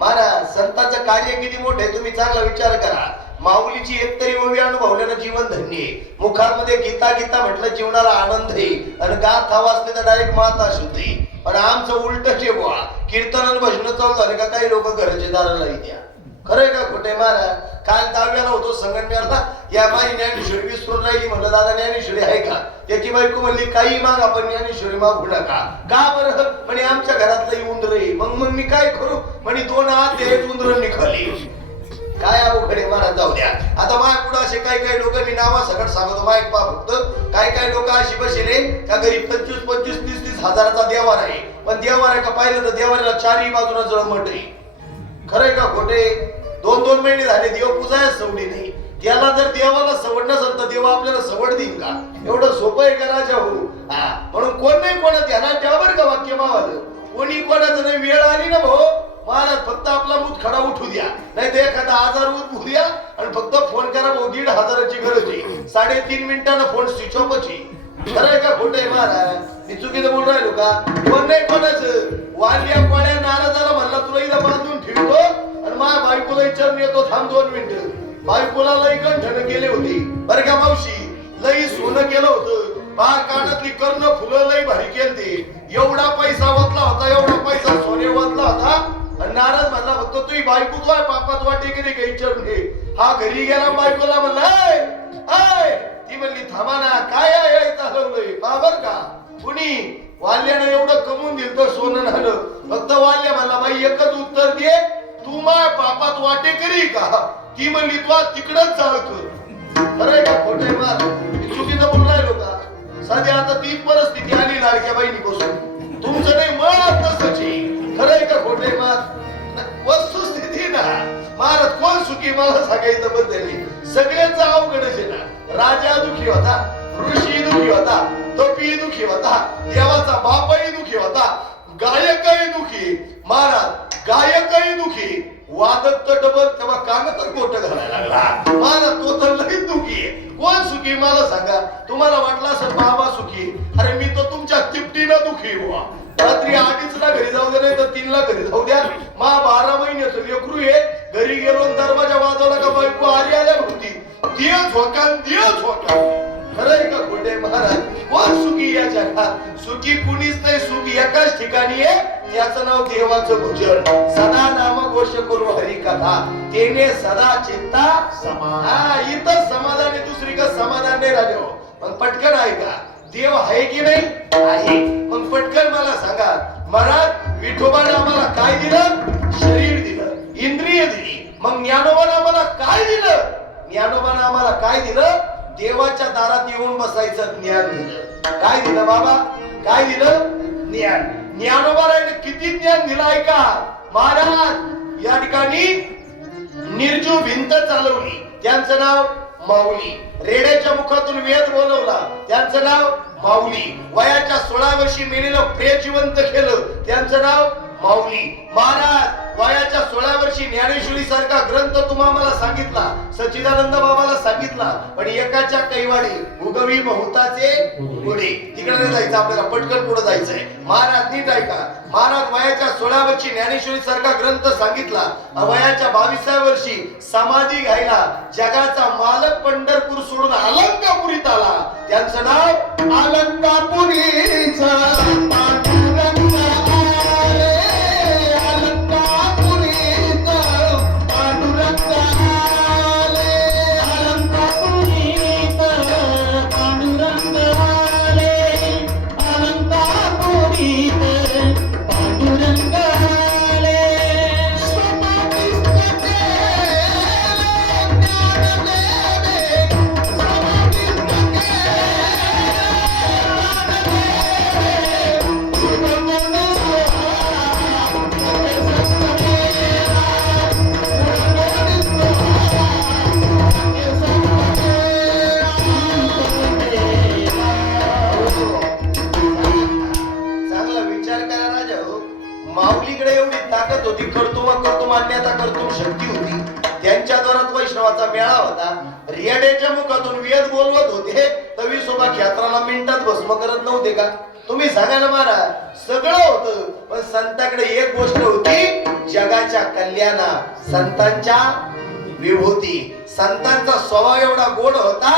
महाराज संतांचं कार्य किती मोठे आहे तुम्ही चांगला विचार करा. माऊलीची एक तरी ओवी अनुभवल्यानं जीवन धन्य आहे. मुखांमध्ये गीता गीता म्हटलं जीवनाला आनंद आहे, आणि गाथा वाचले तर डायरेक्ट माता शुद्ध आहे. पण आमचं उलट जे बुवा, कीर्तन आणि भजन चालू झाले का काही लोक घराचे दाराला द्या. खरंय का खोटे महाराज? काल 10व्याला होतो संगमनेरला, या माझी ज्ञानेश्वरी विसरून राहिली. म्हणलं दादा ज्ञानेश्वरी आहे का? त्याची बायको म्हणली काही माग, आपण ज्ञानेश्वरी मागू नका. का बरं? म्हणे आमच्या घरातलं उंदर आहे. मग मी काय करू? म्हणे 2 हात आहेत, उंदर निघाली. काय अवघडे महाराज, जाऊ द्या. आता माझ्या पुढे असे काही लोक, मी नावा सकट सांगतो माहिती पा फक्त, काही लोक अशी बसले का घरी 25-25, 30-30 हजाराचा देवार आहे. पण देवार आहे का पाहिलं तर देवाऱ्याला 4ही बाजूला जळमट आहे. खरंय का खोटे? 2-2 महिने झाले देव पूजाय सवडी नाही. त्याला जर देवाला सवड नसेल तर देव आपल्याला सवड देईन का? एवढं सोपं आहे का राजा हो? म्हणून कोण नाही कोणा ध्यानात ठेवा बरं का वाक्य मावालं. कोणी कोणाचं नाही, वेळ आली ना भाऊ महाराज फक्त आपला मूत खडा उठू द्या, नाही तर एखादा आजार उठू द्या आणि फक्त फोन करा भाऊ. 1,500ची गरज आहे. 3.5 मिनिटानं फोन स्विच ऑफच आहे. खरंय का खोटंय महाराज? मी चुकीचं बोल राहिलो का? कोण नाही कोणाचं. वाल्या कोण्या नाराजाला म्हणला तुला इथं बांधून ठेवतो आणि माझ्या बायकोला विचारून येतो, थांब 2 मिनिटं. बायकोला लई गंठण केले होते बरं का मावशी, लई सोनं केलं होतं. बार कानातली कर्ण फुलं लई भारी केलते. एवढा पैसा वाचला होता, एवढा पैसा सोने वाचला होता. आणि नाराज म्हणला फक्त तुझी बायको तुझ्या पापात वाटे की नाही काही विचारून घे. हा घरी गेला, बायकोला म्हणला ती म्हणली थांबा ना, काय आहे चालवलंय बर का? कुणी वाल्यानं एवढं कमवून दिलं तर सोनं झालं. फक्त वाल्या म्हणला बाई एकच उत्तर दे, तू माझ्या पापात वाटे करी का? ती म्हणली तू तिकडच चालतो. खरंय का खोटंय मार? चुकीचं बोल राहिलो का? सध्या आता ती परिस्थिती आली लाडक्या बहिणीपासून. तुमचं नाही मत तसंच. खरंय का खोटंय मार? वस्तुस्थिती ना महाराज, कोण सुखी मला सांगायचं बदलली. सगळ्यांचं अवघडच आहे ना. राजा दुखी होता, ऋषी दुखी होता, तपी दुखी होता, देवाचा बापही दुखी होता, गायकही दुखी महाराज, गायकही दुखी, वादक तर डबल, तेव्हा कान तर मोठं घालायला लागला महाराज. तो तर लई दुखी आहे. कोण सुखी मला सांगा? तुम्हाला वाटलं असं बाबा सुखी, अरे मी तर तुमच्या तिपटीनं दुखी हुआ. रात्री 8:00ला घरी जाऊ दे, नाही तर 3ला घरी जाऊ द्या. 12 महिन्याचं लेकरू आहे. घरी गेलो दरवाजा वाजवला का बायको आल्या होती, दिवस होका. खरंय का खोटे महाराज? कोण सुखी या जगात? सुखी कुणीच नाही. सुखी एकाच ठिकाणी आहे, त्याचं नाव देवाचं भजन. सदा नाम घोष करू हरी कथा, तेने सदा चिंता समाधान. इथं समाधान आहे, दुसरी का समाधान नाही राजा. पण पटकन आहे का? देव आहे की नाही? आहे. मग पटकन मला सांगा महाराज, विठोबाने आम्हाला काय दिलं? शरीर दिलं, इंद्रिय दिली. मग ज्ञानोबाने आम्हाला काय दिलं? ज्ञानोबाने आम्हाला काय दिलं? देवाच्या दारात येऊन बसायचं ज्ञान दिलं. काय दिलं बाबा? काय दिलं? ज्ञान. ज्ञानोबाने किती ज्ञान दिलं ऐका महाराज. या ठिकाणी निर्जीव भिंत चालवली, त्यांचं नाव माऊली. रेड्याच्या मुखातून वेद बोलवला, त्यांचं नाव माऊली. वयाच्या 16 वर्षी मेलेलं प्रेत जिवंत केलं, त्यांचं नाव माऊली. महाराज वयाच्या 16 वर्षी ज्ञानेश्वरी सारखा ग्रंथ तुम्हाला सांगितला, सच्चिदानंद बाबाला सांगितला, पण एकाच्या कैवाडी उगवी बहुताचे पुढे. तिकडे जायचं आपल्याला, पटकन पुढे जायचंय. महाराज नीट ऐका. महाराज वयाच्या 16 वर्षी ज्ञानेश्वरी सारखा ग्रंथ सांगितला. वयाच्या 22व्या वर्षी समाधी घ्यायला जगाचा मालक पंढरपूर सोडून अलंकापुरीत आला, त्यांचं नाव अलंकापुरीचा शक्ती होती. त्यांच्या दरात वैष्णवाचा मेळा होता. रेड्याच्या मुखातून वेद बोलवत होते, तर विसोबा खेत्राला मिनिटात भस्म करत नव्हते का? तुम्ही सांगा ना महाराज. सगळं होतं, पण संतांकडे एक गोष्ट होती, जगाच्या कल्याणा, संतांच्या विभूती. संतांचा स्वभाव एवढा गोड होता,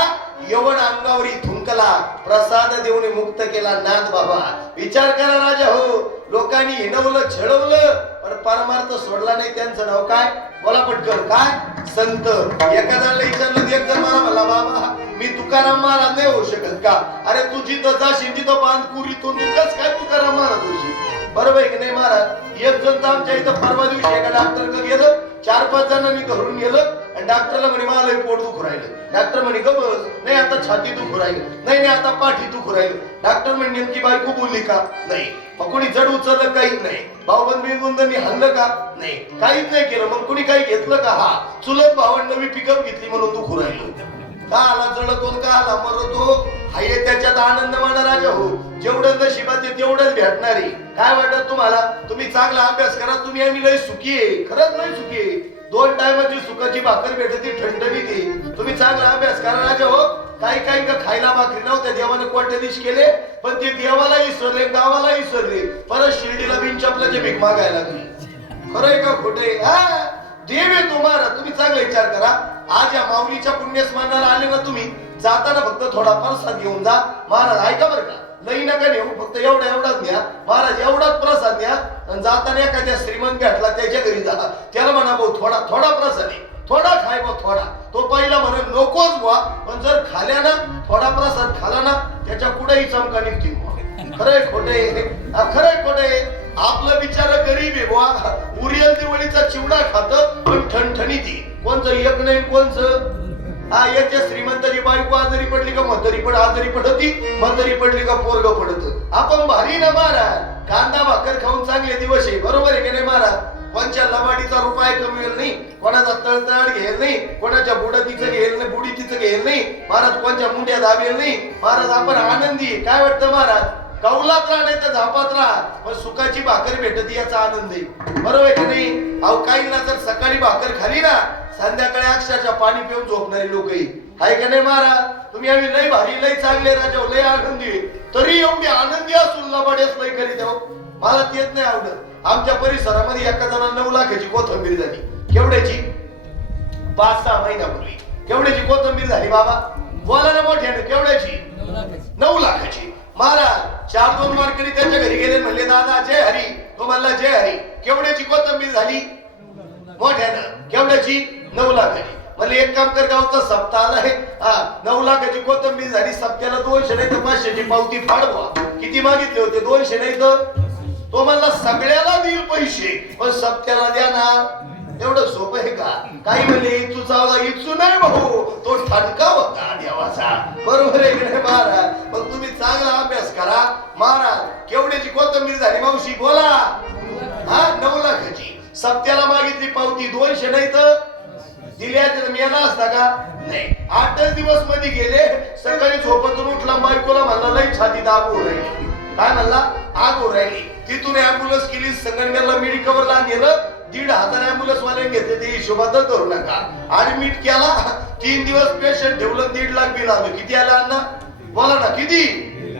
यवन अंगावरी थुंकला, प्रसाद देऊन मुक्त केला नाथ बाबा. विचार करा राजा हो, लोकांनी हिणवलं, छळवलं, पण परमार्थ सोडला नाही. त्यांचं नाव काय? बोला पटकन काय संत. एखाद्याला विचारलं एक जण मला म्हणला बाबा मी तुकाराम महाराज नाही होऊ शकत का. अरे तू जिथं जाशील तिथं बांधपुरीतून तुकच काय तुकाराम महाराज होशील. बरोबर आहे की नाही महाराज. एक जण तर आमच्या इथं परवा दिवशी एका डॉक्टरकडे गेलं 4-5 जणांनी धरून गेलं आणि डॉक्टरला म्हणे मला पोट दुखू राहिलं. डॉक्टर म्हणे ग बस. नाही आता छाती दुखू राहिलं. नाही नाही आता पाठी दुखू राहिलं. डॉक्टर म्हणे नेमकी बायको बोलली का. नाही. मग कोणी जड उचललं काहीच नाही. भाऊबंदी हल्लं का नाही. काहीच नाही केलं. मग कोणी काही घेतलं का. हा चुलत भावांनी नवी पिकअप घेतली म्हणून दुखू राहिलं. का आला जळतो का आला मरतो हाय त्याच्यात आनंद माना राजा हो. जेवढं नशिबात आहे तेवढंच भेटणार आहे. काय वाटत तुम्हाला. तुम्ही चांगला अभ्यास करा. तुम्ही आम्ही लय सुखी आहे. खरंच लय सुखी आहे. 2 टायमाची सुखाची भाकर भेटते ठणठणीत आहे. तुम्ही चांगला अभ्यास करा राजा हो. काही काही का खायला भाकरी नव्हत्या देवाने कोट्याधीश केले पण ते देवाला विसरले गावाला विसरले. परत शिर्डीला बिनचपलाचे भीक मागायला लागले. खरंय का खोटे. हा देव आहे तुम्हाला. तुम्ही चांगला विचार करा. आज या माऊलीच्या पुण्यस्मरणाला आले ना तुम्ही जाताना फक्त थोडा प्रसाद घेऊन जा. महाराज ऐका बरं का. लई नका नेऊ. फक्त एवढाच न्या. महाराज एवढाच प्रसाद न्या आणि जाताना एखाद्या श्रीमंत भेटला त्याच्या घरी जा. त्याला म्हणा भाऊ थोडा प्रसाद आहे. थोडा खाय भाऊ थोडा. तो पहिला म्हणून नकोच बुवा पण जर खाल्या ना थोडा प्रसाद खाला ना त्याच्या पुढेही चमका निघतील. खरंय खोटे. खरंय खोटे. आपलं बिचार गरीब आहे बुवा. उरियल दिवाळीचा चिवडा खात पण ठणठणीत ती. कोणचं एक नाही कोणचं. हा याच्या श्रीमंताची बायको आजारी पडली का आजारी पडती. म्हातारी पडली का पोरग पडत. आपण भारी ना महाराज. कांदा भाकर खाऊन चांगले दिवस आहे. बरोबर आहे की नाही महाराज. कोणच्या लबाडीचा रुपये कमी होईल नाही. कोणाचा तळतळ घेईल नाही. कोणाच्या बुडतीचं घेईल नाही. बुडीतीचं घेईल नाही महाराज. कोणच्या मुंड्या दाबेल नाही महाराज. आपण आनंदी. काय वाटतं महाराज. कौलात राहा नाही तर झापात राहा पण सुखाची भाकर भेटत याचा आनंद आहे. बरोबर आहे की नाही. अहो काही ना जर सकाळी भाकर खाली ना संध्याकाळी अक्षरशः पाणी पिऊन झोपणारी लोक आहे का नाही महाराज. तुम्ही आम्ही लय भारी लय चांगले राजा लय आनंदी तरी एवढी आनंदी असून लबाड्याच लय करीत आहो. मला तेच नाही आवडत. आमच्या परिसरामध्ये एका जणांना 9 लाखाची कोथंबीर झाली. केवढ्याची. 5-6 महिन्यापूर्वी केवढ्याची कोथंबीर झाली बाबा. बोला ना मोठ्याने. केवढ्याची. 9 लाखाची. महाराज 4-2 वारकरी त्याच्या घरी गेले म्हणले दादा जय हरी. तो म्हणला जय हरी. केवढ्याची कोथंबीर झाली मोठ्यानं. केवढ्याची. 9 लाखाची. म्हणले एक काम कर गावचा सप्ताह आलाय. 9 लाखाची कोथंबीर झाली. सप्त्याला 200 नाही तर 500ची पावती फाडवा. किती मागितले होते. 200 नाही तर. तो म्हणला सगळ्याला देईल पैसे पण सप्त्याला द्या ना. एवढं सोपं आहे का. काही म्हणले इचू चावला. इचू नाही भाऊ तो ठणका होता देवाचा. बरोबर आहे की नाही महाराज. मग तुम्ही चांगला अभ्यास करा महाराज. केवढ्याची कोथंबीर झाली मावशी बोला. 9 लाखाची. सप्त्याला मागितली पावती 200 नाही तर दिल्या मेला असता का नाही. 8च दिवस मध्ये गेले. सकाळी झोपतून उठला बायकोला म्हणला लई छाती दाब होऊ राहिली. काय म्हणला आग होऊ राहिली. तिथून ऍम्ब्युलन्स केली. संगमनेरला मेडिकलला नेलं. 1,500 ऍम्ब्युलन्स वाल्याने घेतले ते हिशोबातच धरू नका. ऍडमिट केला. 3 दिवस पेशंट ठेवलं. 1.5 लाख बिल आलं. किती आलं अण्णा बोला ना. किती.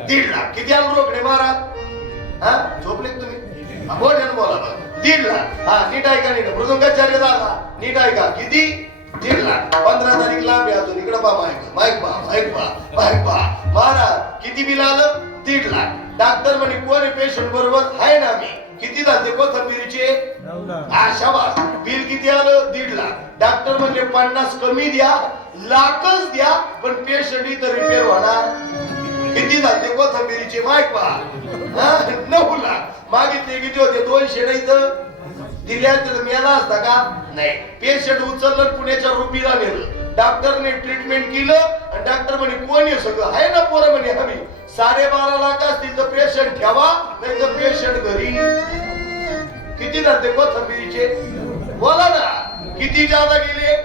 1.5 लाख. किती आलं रोकडे महाराज. झोपले तुम्ही मोठ्यानं बोला बरं. 1.5 लाख. नीट ऐका. नीट मृदुंगाचार्य झाला. नीट ऐका. किती. 1.5 लाख. 15 तारीख लांब आहे अजून. इकडं पा माईक पा महाराज. किती बिल आलं. 1.5 लाख. डॉक्टर म्हणे कोण आहे पेशंट बरोबर आहे ना मी. किती झाले कोथंबीरीचे. शाबास. बिल किती आलं. 1.5 लाख. डॉक्टर म्हणले 50 कमी द्या लाखच द्या पण पेशंट इथं रिपेअर होणार. किती झाले कोथंबीरीचे माईक पहा. 9 लाख. मागितले किती होते. 200 नाही तर दिल्या मेला असता का नाही. पेशंट उचललं पुण्याच्या रुपीला नेलं. डॉक्टरने ट्रीटमेंट केलं आणि डॉक्टर म्हणे कोण आहे सगळं आहे ना पोरं म्हणे आम्ही 12.5 लाख असतील तर पेशंट ठेवा नाही तर पेशंट घरी. किती झाले कोथंबीरीचे बोला ना. किती जादा गेले.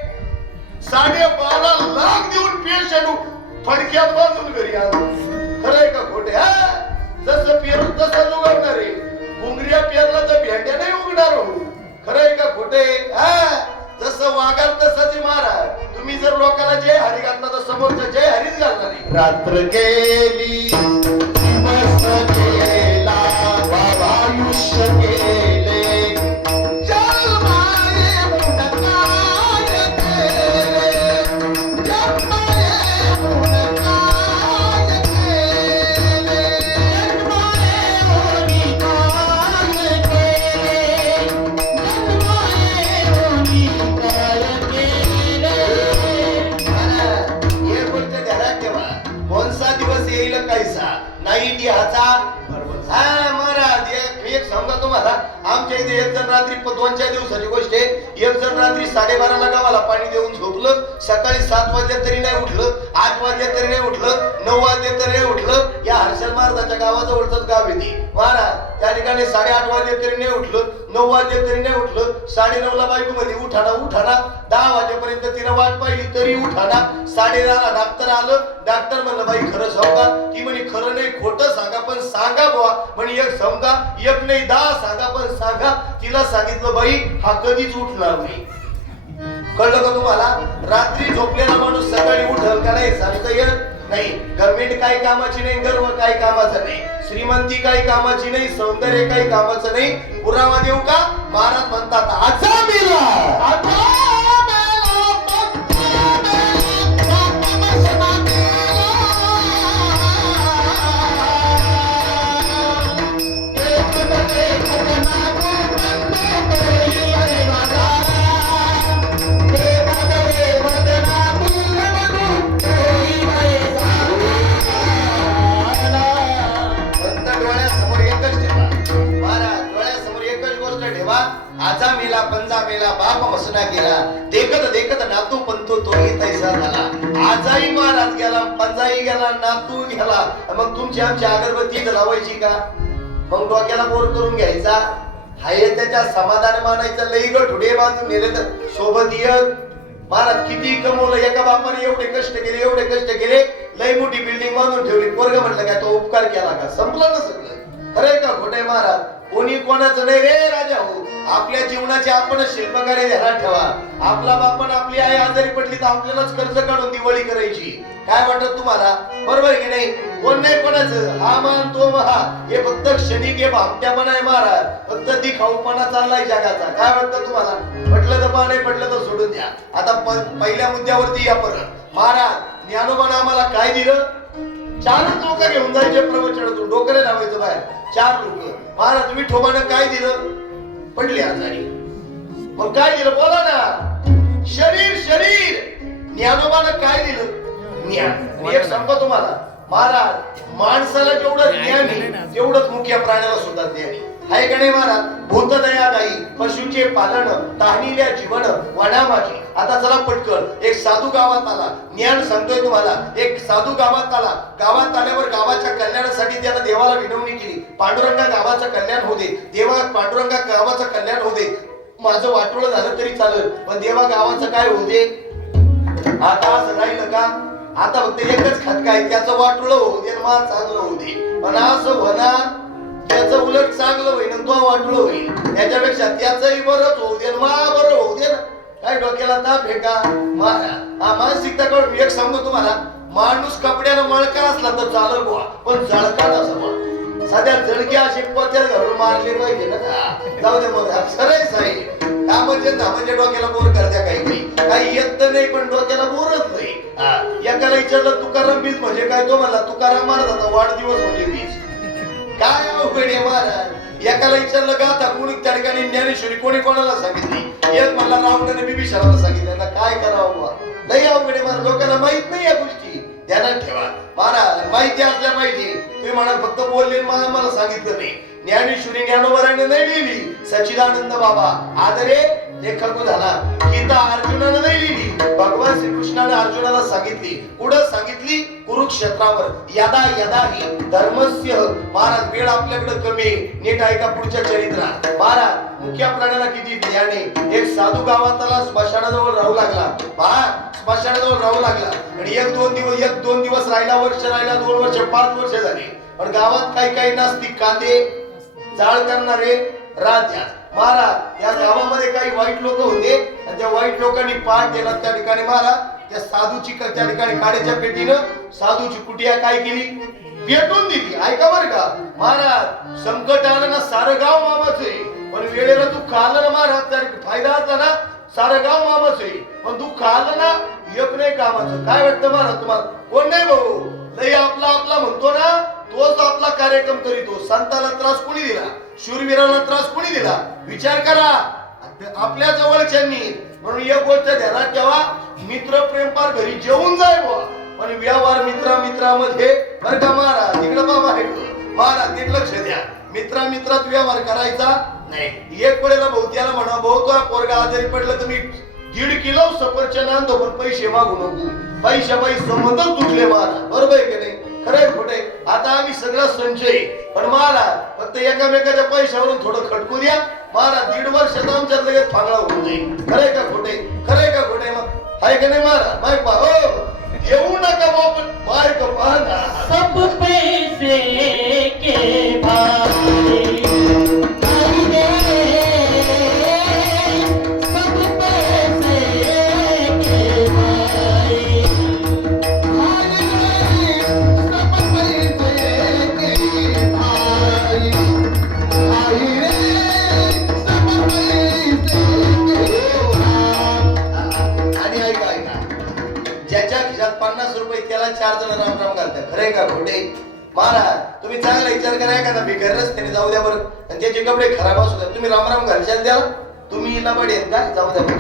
12.5 लाख देऊन पेशंट फडक्यात बांधून घरी आलो. खरंय का खोटे. जसं पेरू तसं उगवणार आहे. घुंगऱ्या पेरला तर भेंड्या नाही उगणार हो. खरंय का खोटे. जसं वागाल तसंच महाराज. तुम्ही जर लोकांना जय हरी घातला तर समोरचा जय हरीच घालणार आहे. रात्र गेली दिवस गेला आयुष्य गेले जन्माये मुंडकाय केले जन्माये मुंडकाय केले जन्माये होनी काय केले. जन्माये होनी सांगा तुम्हाला, आमच्या इथे एक जण रात्री 2-4 दिवसाची गोष्ट आहे, एक जण रात्री 12:30ला गावाला पाणी देऊन झोपलं, सकाळी 7 वाजल्या तरी नाही उठलं, 8 वाजल्या तरी नाही उठलं, 9 वाजले तरी नाही उठलं. या हर्षल महाराजाच्या गावाजवळच गाव येते महाराज, त्या ठिकाणी 8:30 वाजले तरी नाही उठलं, 9 वाजले तरी नाही उठलं, 9:30ला बायको मध्ये उठाना उठाना, 10 वाजेपर्यंत तिनं वाट पाहिली तरी उठाना, 10:30ला डॉक्टर आलं. डॉक्टर म्हणलं बाई खरं सांगा, ती म्हणे खरं नाही खोटं सांगा पण सांगा बुवा. म्हणे एक सांगा, एक नाही 10 सांगा पण सांगा. तिला सांगितलं बाई हा कधीच उठणार नाही. कळलं का तुम्हाला? रात्री झोपलेला माणूस सकाळी उठल का नाही सांगता येत नाही. गव्हर्नमेंट काही कामाची नाही, गर्व काही कामाचं नाही, श्रीमंती काही कामाची नाही, सौंदर्य काही कामाचं नाही. पुरावा देऊ का? महाराज म्हणतात आजा मेला, आजा आजा मेला पंजा मेला बाप मसना गेला, देखत देखत नातू पंतो तोही तैसा झाला. आजाही महाराज गेला, पंजाही गेला, नातू गेला. मग तुमची आमची अगरबत्ती लावायची का? मग डोक्याला बोर करून घ्यायचा? हाय त्याच्या समाधान मानायचं. लई ग ठुडे बांधून नेले तर सोबत येत. महाराज किती कमवलं, एका बापाने एवढे कष्ट केले, एवढे कष्ट केले, लई मोठी बिल्डिंग बांधून ठेवली. पोरग म्हटलं काय तो उपकार केला का? संपलं ना सगळं. खरंय का खोटंय महाराज? कोणी कोणाचं नाही रे राजा हो. आपल्या जीवनाचे आपणच शिल्पकार ध्यानात ठेवा. आपला बापन आपली आई आजारी पडली तर आपल्यालाच कर्ज काढून दिवाळी करायची. काय वाटत तुम्हाला? बरोबर की नाही? कोण नाही कोणाचं, हा मान तो महा, हे फक्त क्षणिक हे भामट्यापणा आहे महाराज. फक्त दिखाऊपणा चाललाय जगाचा. काय वाटतं तुम्हाला? पटलं तर पहा, नाही पटलं तर सोडून द्या. आता पहिल्या मुद्द्यावरती या परत. महाराज ज्ञानोबानं आम्हाला काय दिलं? 4 लोक घेऊन जायचे प्रवचनातून, डोकरे लावायचं बाहेर 4 लोक. महाराज विठोबानं काय दिलं? पडले आजारी. मग काय दिलं बोला ना? शरीर. शरीर. ज्ञानोबानं काय दिलं? ज्ञान. एक सांगतो तुम्हाला महाराज, माणसाला जेवढं ज्ञान आहे तेवढंच मुख्य प्राण्याला सुद्धा ज्ञान आहे. हाय का नाही महाराज? भूतदया गाई, पशूचे पालन, ताहणील्या जीवन, वनामाची. आता चला पटकन, एक साधू गावात आला. ज्ञान सांगतोय तुम्हाला. एक साधू गावात आला. गावात आल्यावर गावाच्या कल्याणासाठी त्यानं देवाला विनवणी केली. पांडुरंगा गावाचं कल्याण होते, देवा पांडुरंगा गावाचं कल्याण होते. माझं वाटोळं झालं तरी चालेल पण देवा गावाचं काय होते? आता असं राहिलं का? आता फक्त एकच खटका आहे, त्याचं वाटोळं होऊ दे, मा चांगलं होऊ दे. पण असं होणार त्याचं उलट चांगलं होईल, तो वाटोळं होईल. त्याच्यापेक्षा त्याचंही बरंच होऊ दे, मा बरं होऊ दे ना. काय डोक्याला ताप आहे का? मानसिकता करून एक सांगतो तुम्हाला, माणूस कपड्यानं मळका असला तर चालेल बुवा, पण जळका नसावा. सध्या जळके असे पोत्यात घालून मारले पाहिजे ना. जाऊ दे मग सरळ साई का म्हणजे डोक्याला बोर करत्या काही येत नाही पण डोक्याला बोरच नाही. एकाला विचारलं तुकाराम बीज म्हणजे काय? तो म्हणला तुकाराम महाराज होता, वाढदिवस म्हणजे बीज. काय अवघड आहे महाराज? एकाला विचारलं गाथा कोणी त्या ठिकाणी ज्ञानेश्वरी कोणी कोणाला सांगितली? एक म्हणला रावणाने बिंबिसाराला सांगितलं. काय करावं? नाही अवघड आहे महाराज, लोकांना माहित नाही या गोष्टी. ध्यानात ठेवा महाराज, माहिती असल्या पाहिजे. तुम्ही म्हणाल फक्त बोलले मला सांगितलं नाही. ज्ञानेश्वरी ज्ञानोबराने नाही लिहिली, सच्चिदानंद बाबा आदरे लेखक झाला. गीता अर्जुनानं नाही लिहिली, भगवान श्रीकृष्णाने अर्जुनाला सांगितली. कुठं सांगितली? कुरुक्षेत्रावर. यदा यदा हि धर्मस्य. महाराज वेळ आपल्याकडे कमी, नीट ऐका पुढच्या चरित्रात. महाराज मुख्य प्राण्याला किती ज्ञान आहे. एक साधू गावात आला, स्मशानाजवळ राहू लागला. स्मशानाजवळ राहू लागला आणि एक दोन दिवस राहिला, वर्ष राहिला, 2 वर्ष 5 वर्ष झाली. पण गावात काही नास्तिक कांदे जाळ करणारे राहत्या. महाराज या गावामध्ये काही वाईट लोक होते आणि त्या वाईट लोकांनी पाठ दिला. त्या ठिकाणी महाराज त्या साधूची त्या ठिकाणी काड्याच्या पेटीनं साधूची कुटिया काय केली? पेटून दिली. ऐका बरं का महाराज, संकट आलं ना सारं गाव मामाचं आहे, पण वेळेला दुःख आलं ना महाराज त्या फायदा असला ना सारं गाव मामाचं आहे, पण दुःख आलं ना एक नाही कामाचं. काय वाटतं महाराज तुम्हाला? कोण नाही भाऊ, लई आपला आपला म्हणतो ना तोच आपला कार्यक्रम करीतो. संताला त्रास कोणी दिला? शूरवीराला त्रास कोणी दिला? विचार करा. आपल्या जवळच्यांनी. म्हणून एक गोष्ट ध्यानात ठेवा, मित्र प्रेमपार घरी जेवून जाय बुवा, पण व्यवहार मित्रामध्ये बरं का महाराज. तिकडे बाबा आहे महाराज, नीट लक्ष द्या. मित्रात व्यवहार करायचा नाही. एक वेळेला भाऊ त्याला म्हणा, भाऊ तो पोरगा आजारी पडलं तर मी 1.5 किलो सफरचंद आणतो, पण पैसे मागू नको. पैशाबाई संबंध तुटले महाराज. बरोबर आहे की नाही? खरंय खोटे? आता आम्ही सगळं संचय, पण महाराज फक्त एकामेकाच्या पैशावरून थोडं खटकू द्या महाराज. 1.5 वर्षात आमच्यात लगेच फांगडा होऊन जाईल. खरंय का खोटे? खरंय का खोटे? मग हाय का नाही महाराज? माईक पहा हो, येऊ नका बापन, माईक पहा ना. सब पैसे के भाई भाई रे, सब पैसे के भाई आणि ऐका ऐका, ज्याच्या खिशात 50 रुपये त्याला 4 जण राम राम घालतात. खरंय का खोटे? महाराज तुम्ही चांगला विचार करा, एखादा भिकार रस्त्याने जाऊ द्या बरं, आणि त्याचे कपडे खराब असू द्या, तुम्ही राम राम घालशाल त्याला? तुम्ही लबाड आहेत का? जाऊ द्या बघ.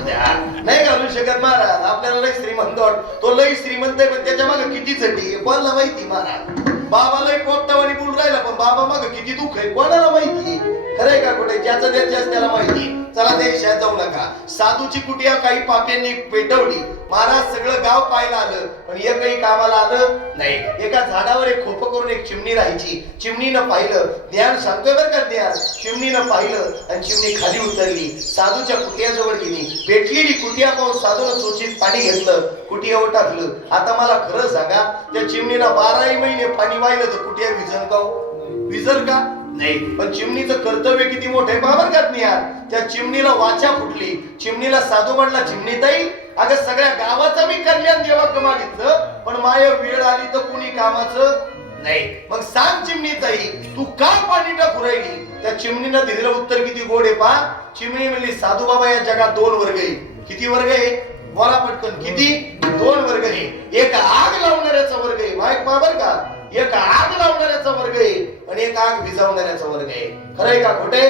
नाही घालू शकत महाराज. आपल्याला लई श्रीमंत तो लई श्रीमंत आहे, पण त्याच्या मागे किती चटी कोणाला माहिती महाराज? बाबा लई पोपटावानी बोलून राहिला, पण बाबा मागे किती दुःख आहे कोणाला माहिती? खरंय का खोटे? ज्याचं त्याच्याच त्याला माहिती. चला त्या विषयात जाऊ नका. साधूची कुटिया काही पाप्यांनी पेटवली. महाराज सगळं गाव पाहायला आलं, पण एकही कामाला आलं नाही. एका झाडावर एक खोप करून एक चिमणी राहायची. चिमणीनं पाहिलं, ज्ञान सांगतोय बरं का ज्ञान. चिमणीनं पाहिलं आणि चिमणी खाली उतरली, साधूच्या कुटियाजवळ गेली. पेटलेली कुटिया पाहून साधूनं चोचीत पाणी घेतलं, कुटियावर टाकलं. आता मला खरं सांगा, त्या चिमणीनं 12 महिने पाणी वाहिलं तर कुटिया विझल का? विझल का? नाही. पण चिमणीचं कर्तव्य किती मोठं आहे बाबर का ज्ञान. त्या चिमणीला वाचा फुटली. चिमणीला साधू म्हणला, चिमणीताई अगं सगळ्या गावाचं मी कल्याण देवा मागितलं, पण माय वेळ आली तर कुणी कामाचं नाही. मग सांग चिमणीताई तू का पाणी टाकू राहिली? त्या चिमणीनं दिलेलं उत्तर किती गोड आहे पहा. चिमणी म्हणली, साधू बाबा या जगात 2 वर्ग आहे. किती वर्ग आहे? बोला पटकन. किती? 2 वर्ग आहे. एक आग लावणाऱ्याचा वर्ग आहे. माहित पहा बर का? एक आग लावणाऱ्याचा वर्ग आहे आणि एक आग विझवणाऱ्याचा वर्ग आहे. खरंय का खोटे?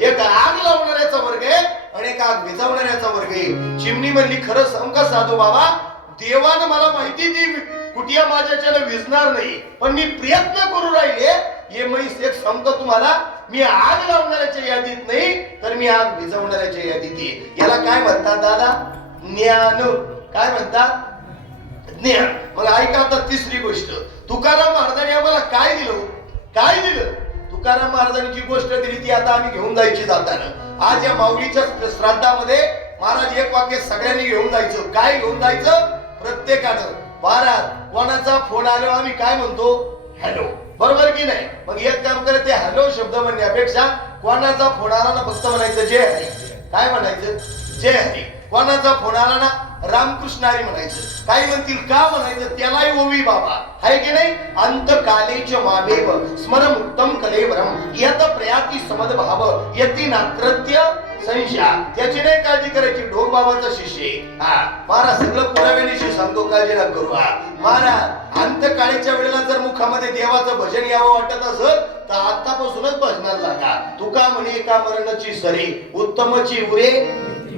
एक आग लावणाऱ्याचा वर्ग आहे आणि एक आग विझवणाऱ्याचा वर्ग आहे. चिमणी म्हणली, खरं सांग का साधू बाबा, देवानं मला माहिती ती कुटिया माझ्याच्यानं विझणार नाही, पण मी प्रयत्न करू राहिले. हे म्हैस एक सांगतो तुम्हाला, मी आग लावणाऱ्याच्या यादीत नाही, तर मी आग विझवणाऱ्याच्या यादीत आहे. याला काय म्हणतात दादा? ज्ञान. काय म्हणतात? ज्ञान. मग ऐका आता तिसरी गोष्ट. तुकाराम महाराजांनी आम्हाला काय दिलं? काय दिलं? तुकाराम महाराजांनी जी गोष्ट दिली ती आता आम्ही घेऊन जायची जाताना. आज या माऊलीच्या श्राद्धामध्ये महाराज एक वाक्य सगळ्यांनी घेऊन जायचं. काय घेऊन जायचं? प्रत्येकानं. महाराज कोणाचा फोन आल्यावर आम्ही काय म्हणतो? हॅलो. बरोबर की नाही? मग एक काम करत ते हॅलो शब्द म्हणण्यापेक्षा कोणाचा फोन आला ना फक्त म्हणायचं जय हरी. काय म्हणायचं? जय हरी. कोणाचा फोन आला ना रामकृष्ण हरी म्हणायचं. काय म्हणतील का म्हणायचं? त्यालाही ओवी बाबा आहे की नाही? अंतकालेच मामेव स्मरमुक्तम कलेवरम यत प्रयाती समदभाव यती नात्रत्य संशया. त्याची नाही काळजी करायची. ढोक बाबाचा शिष्य. हा महाराज सगळं पुराव्यानिशी सांगतो, काळजी नका करू. हा महाराज अंतकाळीच्या वेळेला जर मुखामध्ये देवाचं भजन यावं वाटत असेल तर आतापासूनच भजनाला लागा. तुका म्हणे एका मरणाची सरी उत्तमची उरे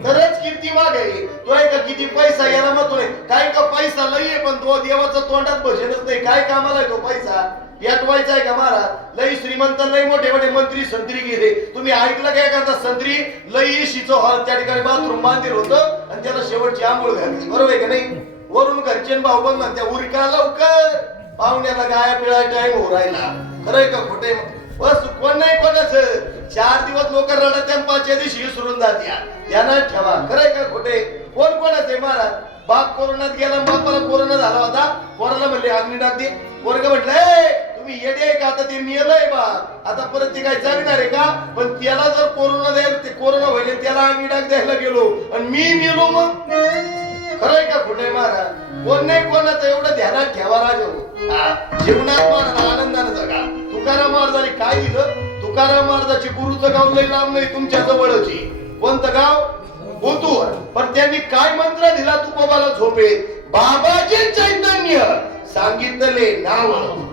तरच कीर्ती मागे. तो आहे का किती पैसा याला मत नाही. काय का पैसा लई आहे, पण तो देवाचं तोंडात भजनच नाही. काय कामाला आहे तो पैसा? याटवायचा आहे का महाराज? लई श्रीमंत लई मोठे मोठे मंत्री संत्री गेले. तुम्ही ऐकलं काय करता? संत्री लई इशीचं हॉल त्या ठिकाणी बाथरूम बांधील होतं आणि त्याला शेवटची आंघोळ घातली. बरोबर आहे का नाही? वरून घरचे भाऊ बंद म्हणत्या उरका लवकर, पाहुण्याला गाया पिळा टाइम हो राहिला. खरंय का खोटे? बस कोण नाही कोणाचं. 4 दिवस लोक रडत 5व्या दिवशी विसरून जात्या. ध्यानात ठेवा. खरंय का खोटे? कोण कोणाच आहे महाराज? बाप कोरोनात गेला, बापाला कोरोना झाला होता. पोराला म्हणले अग्नी टाक दे. पोरग म्हटलंय तुम्ही येडे का? आता ते मेलंय बा, आता परत ते काय जगणार आहे का? पण त्याला जर कोरोना द्यायला, ते कोरोना व्हायला त्याला अग्नी टाक द्यायला गेलो आणि मी मेलो. मग खरंय का खोटे महाराज? कोण नाही कोणाचं एवढं ध्यानात ठेवा राजा. जीवनात महाराज आनंदाने जगा. तुकाराम महाराजांनी काय दिलं? तुकाराम महाराजाची गुरुचं गाव लई लांब नाही, तुमच्या जवळची. कोणतं गाव? ओतूर. पण त्यांनी काय मंत्र दिला तुकोबाला झोपेत? बाबाचे चैतन्य सांगितले नाव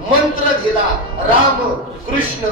मंत्र दिला राम कृष्ण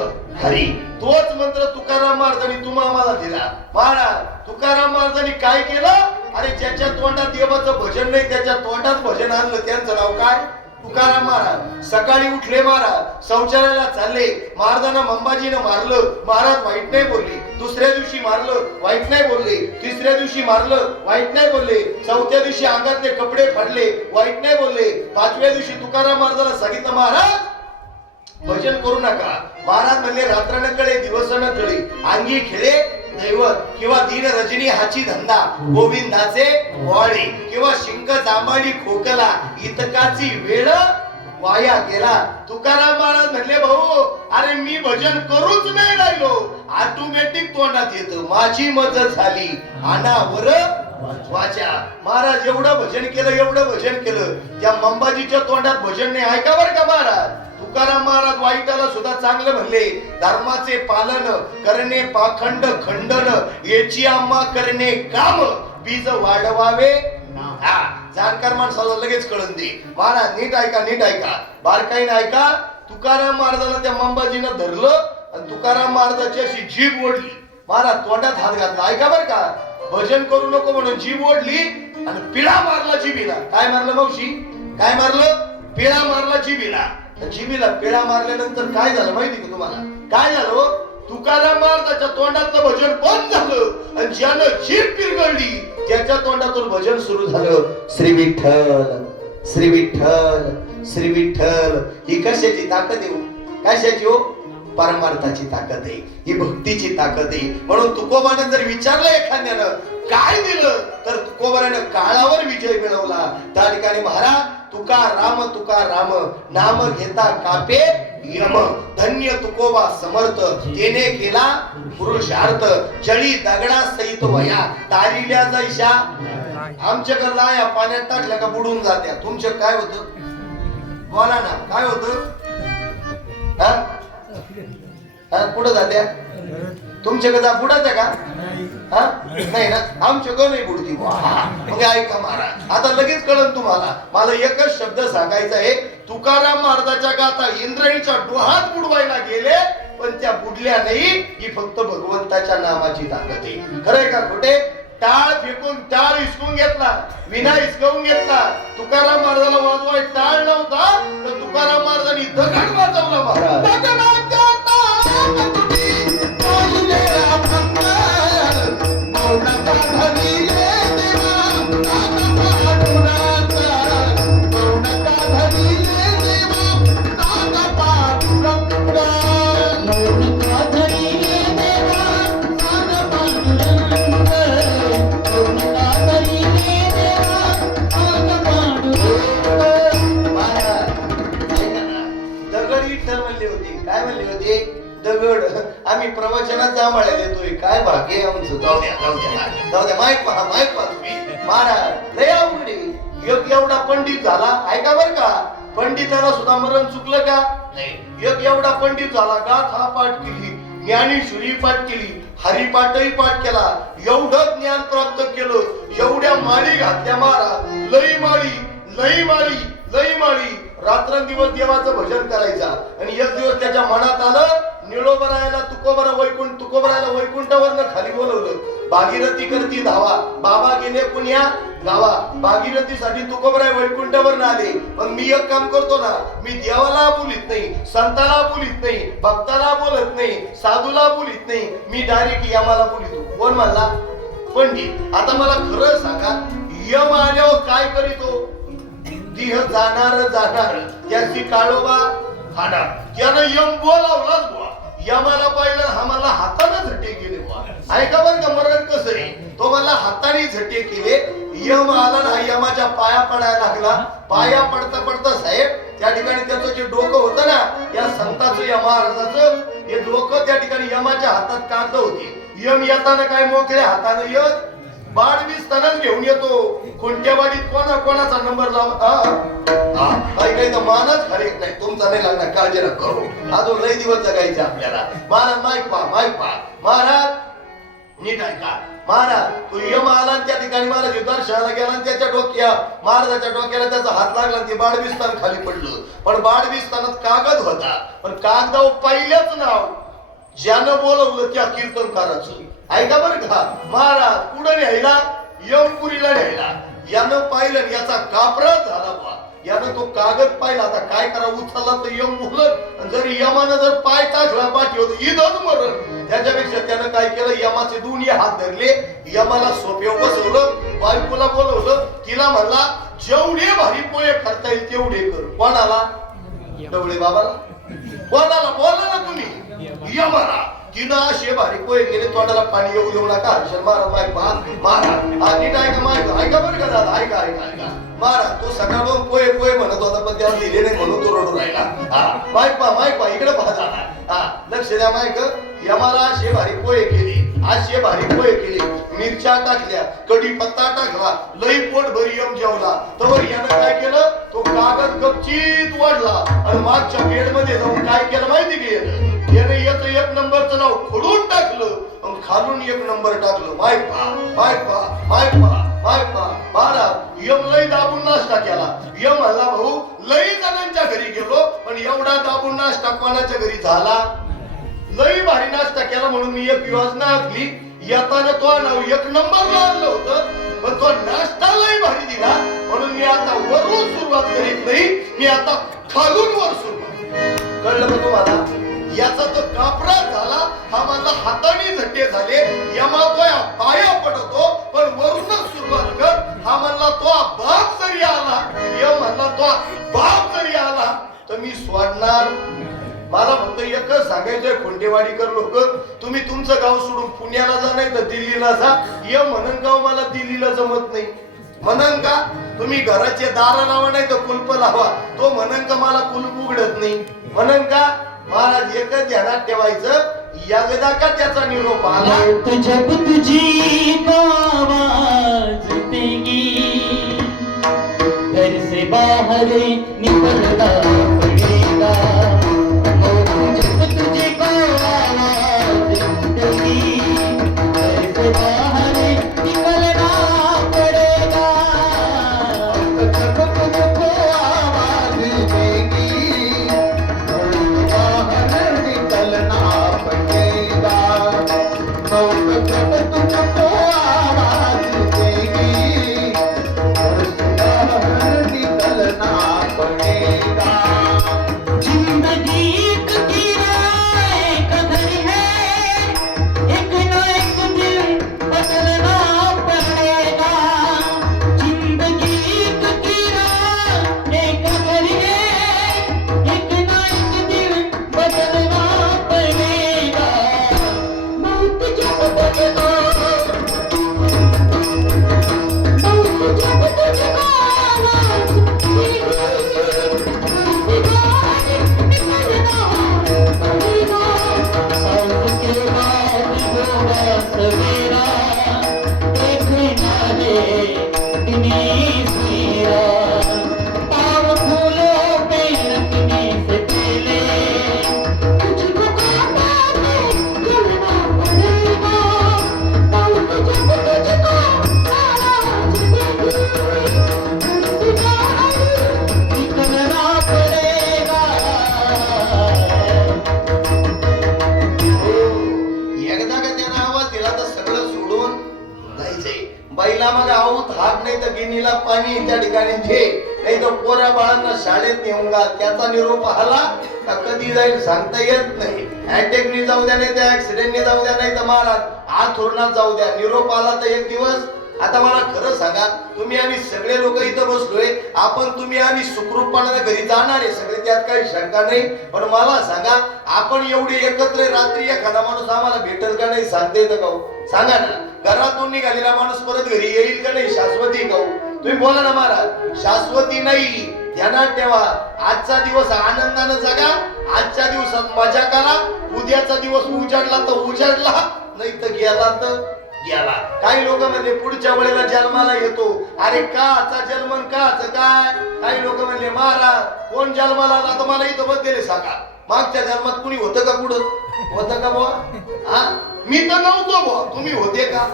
हरी. तोच मंत्र तुकाराम महाराजांनी तुम्हाला दिला. महाराज तुकाराम महाराजांनी काय केलं? अरे ज्याच्या तोंडात देवाचं भजन नाही त्याच्या तोंडात भजन आणलं. त्यांचं नाव काय? तुकाराम महाराज सकाळी उठले महाराज शौचालयाला चालले, महाराजांना मंबाजीनं मारलं, महाराज वाईट नाही बोलले. दुसऱ्या दिवशी मारलं, वाईट नाही बोलले. तिसऱ्या दिवशी मारलं, वाईट नाही बोलले. चौथ्या दिवशी अंगातले कपडे फाडले, वाईट नाही बोलले. पाचव्या दिवशी तुकाराम महाराजांना सांगितलं, महाराज भजन करू नका. महाराज म्हणले, रात्र न कळे दिवस न कळे, अंगी खेळे दैवत किंवा दिन रजनी हाची धंदा, गोविंदाचे वाळे किंवा शिंक जांभाळी खोकला, इतकाची वेळ वाया गेला. तुकाराम महाराज म्हणले, भाऊ अरे मी भजन करूच नाही राहिलो, ऑटोमॅटिक तोंडात येतं, माझी मदत झाली अनावर वाचा. महाराज एवढं भजन केलं, एवढं भजन केलं, त्या मंबाजीच्या तोंडात भजन नाही. ऐका बरं का महाराज, तुकाराम महाराज वाईटाला सुद्धा चांगलं म्हणले, धर्माचे पालन करणे पाखंड खंडन, याची आम्हा करणे काम, बीज वाढवावे. हा जाणकार माणसाला लगेच कळून दे. महाराज नीट ऐका, नीट ऐका, बारकाईने ऐका. तुकाराम महाराजाला त्या मंबाजीनं धरलं आणि तुकाराम महाराजाची अशी जीभ ओढली. महाराज तोंडात हात घातला. ऐका बरं का, भजन करू नको म्हणून जीभ ओढली आणि पिळा मारला जिभीला. काय मारलं मावशी, काय मारलं? पिळा मारला जिभीला. जिभीला पिळा मारल्यानंतर काय झालं माहिती का तुम्हाला? काय झालं? तुकाराम महाराजाच्या तोंडातलं भजन बंद झालं आणि ज्यानं जीभ पिरगळली त्याच्या तोंडातून भजन सुरू झालं. श्री विठ्ठल, श्री विठ्ठल, श्री विठ्ठल. ही कशाची ताकद आहे? कशाची हो? परमार्थाची ताकद आहे, ही भक्तीची ताकद आहे. म्हणून तुकोबानं जर विचारलं एखाद्यानं काय दिलं, तर तुकोबानं काळावर विजय मिळवला. त्या ठिकाणी महाराज तुका राम नाम घेता कापे यम, धन्य तुकोबा समर्थ, तेने केला पुरुषार्थ, चळी दगडा सहित वया, तारिल्या जैशा. आमच्याकडे लाया पाण्यात टाकल्या का बुडून जात्या. तुमच्या काय होतं? बोला ना, काय होतं? कुठं जात्या? तुमच्याकडे बुडत आहे का? नाही ना, आमच्याकडे नाही बुडती. मग ऐका महाराज, आता लगेच कळलं तुम्हाला. मला एकच शब्द सांगायचा आहे, तुकाराम महाराजाच्या गाथा इंद्रायणीच्या डोहात बुडवायला गेले पण त्या बुडल्या नाही. ही फक्त भगवंताच्या नामाची ताकद आहे. खरंय का खोटे? टाळ फेकून टाळ हिसकून घेतला, विना हिसकावून घेतला. तुकाराम महाराजाला वाजवाय टाळ नव्हता तर तुकाराम महाराजांनी दगड वाजवला. महाराज दगड आम्ही प्रवचनात जांभळ्या देतोय. काय भाग्य आमचं. जाऊ द्या, जाऊ द्या, जाऊ द्या. माईक पहा, माईक पहा तुम्ही. महाराज लय अवघडे. एक एवढा पंडित झाला. ऐका बर का, पंडिताला सुद्धा मरण चुकलं का? नाही. एक एवढा पंडित झाला, गाथा पाठ केली, ज्ञानेश्वरी पाठ केली, हरिपाठही पाठ केला, एवढं ज्ञान प्राप्त केलं, एवढ्या माळी घातल्या. महाराज लई माळी, लई माळी, लई माळी, रात्रंदिवस देवाचं भजन करायचा. आणि एक दिवस त्याच्या मनात आलं, निळोबरायला तुकोबरायला वैकुंठावरनं खाली बोलवलं. भागीरथी करती धावा, बाबा गेले पुण्या गावा. भागीरथीसाठी तुकोबराय वैकुंठावर आले. पण मी एक काम करतो ना, मी देवाला बोलित नाही, संताला बोलित नाही, भक्ताला बोलत नाही, साधूला बोलित नाही, मी डायरेक्ट यमाला बोलितो. कोण म्हणला? पंडित. आता मला खरं सांगा, यम आल्यावर काय करीतो? देह जाणार जाणार, त्याची काळोबा खाणार. त्यानं यम बोलावलाच बुवा. यमाला पाहिलं, हा मला हाताने झटे केले बुवा. ऐका बरं का मरण कसं आहे. तो मला हाताने झटे केले. यम आला ना, यमाच्या पाया पडायला लागला. पाया पडता पडता साहेब त्या ठिकाणी त्याचं जे डोकं होतं ना, या संताचं, या महाराजाचं हे डोकं त्या ठिकाणी यमाच्या हातात काढत होते. यम येताना काय मोकळ्या हाताने येत, बाळवीस तनच घेऊन येतो. कोणत्या वाडीत कोणाचा नंबर काही तर मानच खरेक नाही. तुमचा नाही लागणार, काळजी नका करू. अजून लई दिवस जगायचे आपल्याला. महाराज माईक पहा, माईक पहा. महाराज नीट ऐका. महाराज तो यम आला त्या ठिकाणी महाराज दर्शनाला गेला आणि त्याच्या महाराजाच्या डोक्याला त्याचा हात लागला. ते बाळविस्तान खाली पडलं. पण बाळविस्तानात कागद होता. पण कागदावर पहिल्याच नाव ज्यानं बोलवलं त्या कीर्तनकाराचं. ऐका बरं का, महाराज पुढे न्यायला, यमपुरीला न्यायला. यानं पाहिलं, याचा कापरा झाला बा. यानं तो कागद पाहिला. आता काय करा, उचलला तर यम उचलत, जर यमानं जर पाय टाकला पाठीवर इथंच मरण. त्याच्यापेक्षा त्यानं काय केलं, यमाचे दोन्ही हात धरले, यमाला सोप्यावर बसवलं, बायकोला बोलवलं, तिला म्हणला जेवढे भारी पोहे करता येईल तेवढे कर. कोणाला? डवळे बाबाला. कोणाला? बोला ना तुम्ही. यमाला. तिनं असे भारी पोहे केले, तोंडाला पाणी येऊ देऊ नका. हर्षल महाराज माईक महाराज हा नीट ऐका, माईक ऐका बरं का दादा, ऐका ऐका ऐका. महाराज तो सकाळपासून पोहे पोहे म्हणत होता, पण त्याला दिले नाही म्हणून तो रडून राहिला. हा माईक पा इकडे पहा दादा. हा लक्ष द्या माईक. यमाला असे भारी पोहे केले, असे भारी पोहे केले, मिरच्या टाकल्या, कढीपत्ता टाकला, लई पोट भरी यम जेवला. तर यानं काय केलं, तो कागद गपचीत वाढला आणि मागच्या बेड मध्ये जाऊन काय केलं माहिती की यानं याचं एक नंबरचं नाव खोडून टाकलं आणि खालून एक नंबर टाकलं. माईक पा महाराज यम लई दाबून नाश्ता केला. यम म्हणला भाऊ लई जणांच्या घरी गेलो, पण एवढा दाबून नाश्ता कोणाच्या घरी झाला? लई भारी नाश्ता केला म्हणून मी एक योजना आखली. येताना तो नाव एक नंबरला आणलं होतं, पण तो नाश्ता लई भारी दिला म्हणून मी आता वरून सुरुवात करीत नाही, मी आता खालून वर सुरुवात. कळलं का तुम्हाला? याचा तो कापरा झाला, हा मला हाताने झटके झाले. यमा तो पाया पडतो, पण वरूनच सुरुवात कर. हा म्हणला तो बाप जरी आला, यम म्हणला तो बाप जरी आला तर मी सोडणार. मला फक्त एकच सांगायचंय, खोंडेवाडीकर लोक, तुम्ही तुमचं गाव सोडून पुण्याला जा, नाही तर दिल्लीला जा. यम म्हणन का मला दिल्लीला जमत नाही म्हणन का? तुम्ही घराचे दार लावा नाही तर कुलप लावा, तो म्हणन का मला कुलप उघडत नाही म्हणन का? महाराज एकच ध्यानात ठेवायचं, एकदा का त्याचा निरोप आला जब तुझी को आवाज देगी, घर से बाहर निकलना पड़ेगा. जब तुझे को आवाज देगी, घर से बाहर निकलना पड़ेगा. जब तुझको आवाज देगी, बाहर निकलना पड़ेगा. जब तुझको आवाज देगी, बाहर निकलना पड़ेगा. जिंदगी की राह कदर है, एक न एक दिन बदलना पड़ेगा. जिंदगी की राह कदर है, एक न एक दिन बदलना पड़ेगा. मौत जब तुझको, मौत जब तुझको आवाज देगी, सवेरा देखना रे इतनी सीरा, पाँव फूलों पे रखने से पहले तुझको कांटा में जलना पड़ेगा. मौत जब तुझको आवाज देगी, घर से बाहर निकलना पड़ेगा. एकदा का त्यानं आवाज दिला तर सगळं सोडून जायचंय. बैला मग आऊत हात नाही तर गिनीला पाणी त्या ठिकाणी घे, नाही तर पोरा बाळांना शाळेत नेऊन गा. त्याचा निरोप आला का कधी जाईल सांगता येत नाही. अटॅकनी जाऊ द्या, नाही तर ऍक्सिडेंटनी जाऊ द्या, नाही तर महाराज आथुरणात जाऊ द्या. निरोप आला तर एक दिवस. आता मला खरं सांगा, तुम्ही आम्ही सगळे लोक इथं बसलोय, आपण तुम्ही आम्ही सुखरूपपणाने घरी जाणार आहे सगळे, त्यात काही शंका नाही. पण मला सांगा, आपण एवढे एकत्र रात्री एखादा माणूस आम्हाला भेटेल का नाही सांगता येतं का? सांगा ना. घरातून निघालेला माणूस परत घरी येईल का नाही? शाश्वती का? तुम्ही बोला ना महाराज. शाश्वती नाही. ध्यानात ठेवा, आजचा दिवस आनंदानं जगा, आजच्या दिवसात मजा करा. उद्याचा दिवस उजाडला तर उजाडला, नाही तर गेला तर गेला. काही लोक म्हणजे पुढच्या वेळेला जन्माला येतो, अरे काचा जन्मन काच काय. काही लोक म्हणले महाराज कोण जन्माला आला तर मला इथं बदलेले सांगा. मागच्या जन्मात कुणी होतं का? कुठं होतं का बुवा? हा मी तर नव्हतो बुवा, तुम्ही होते का?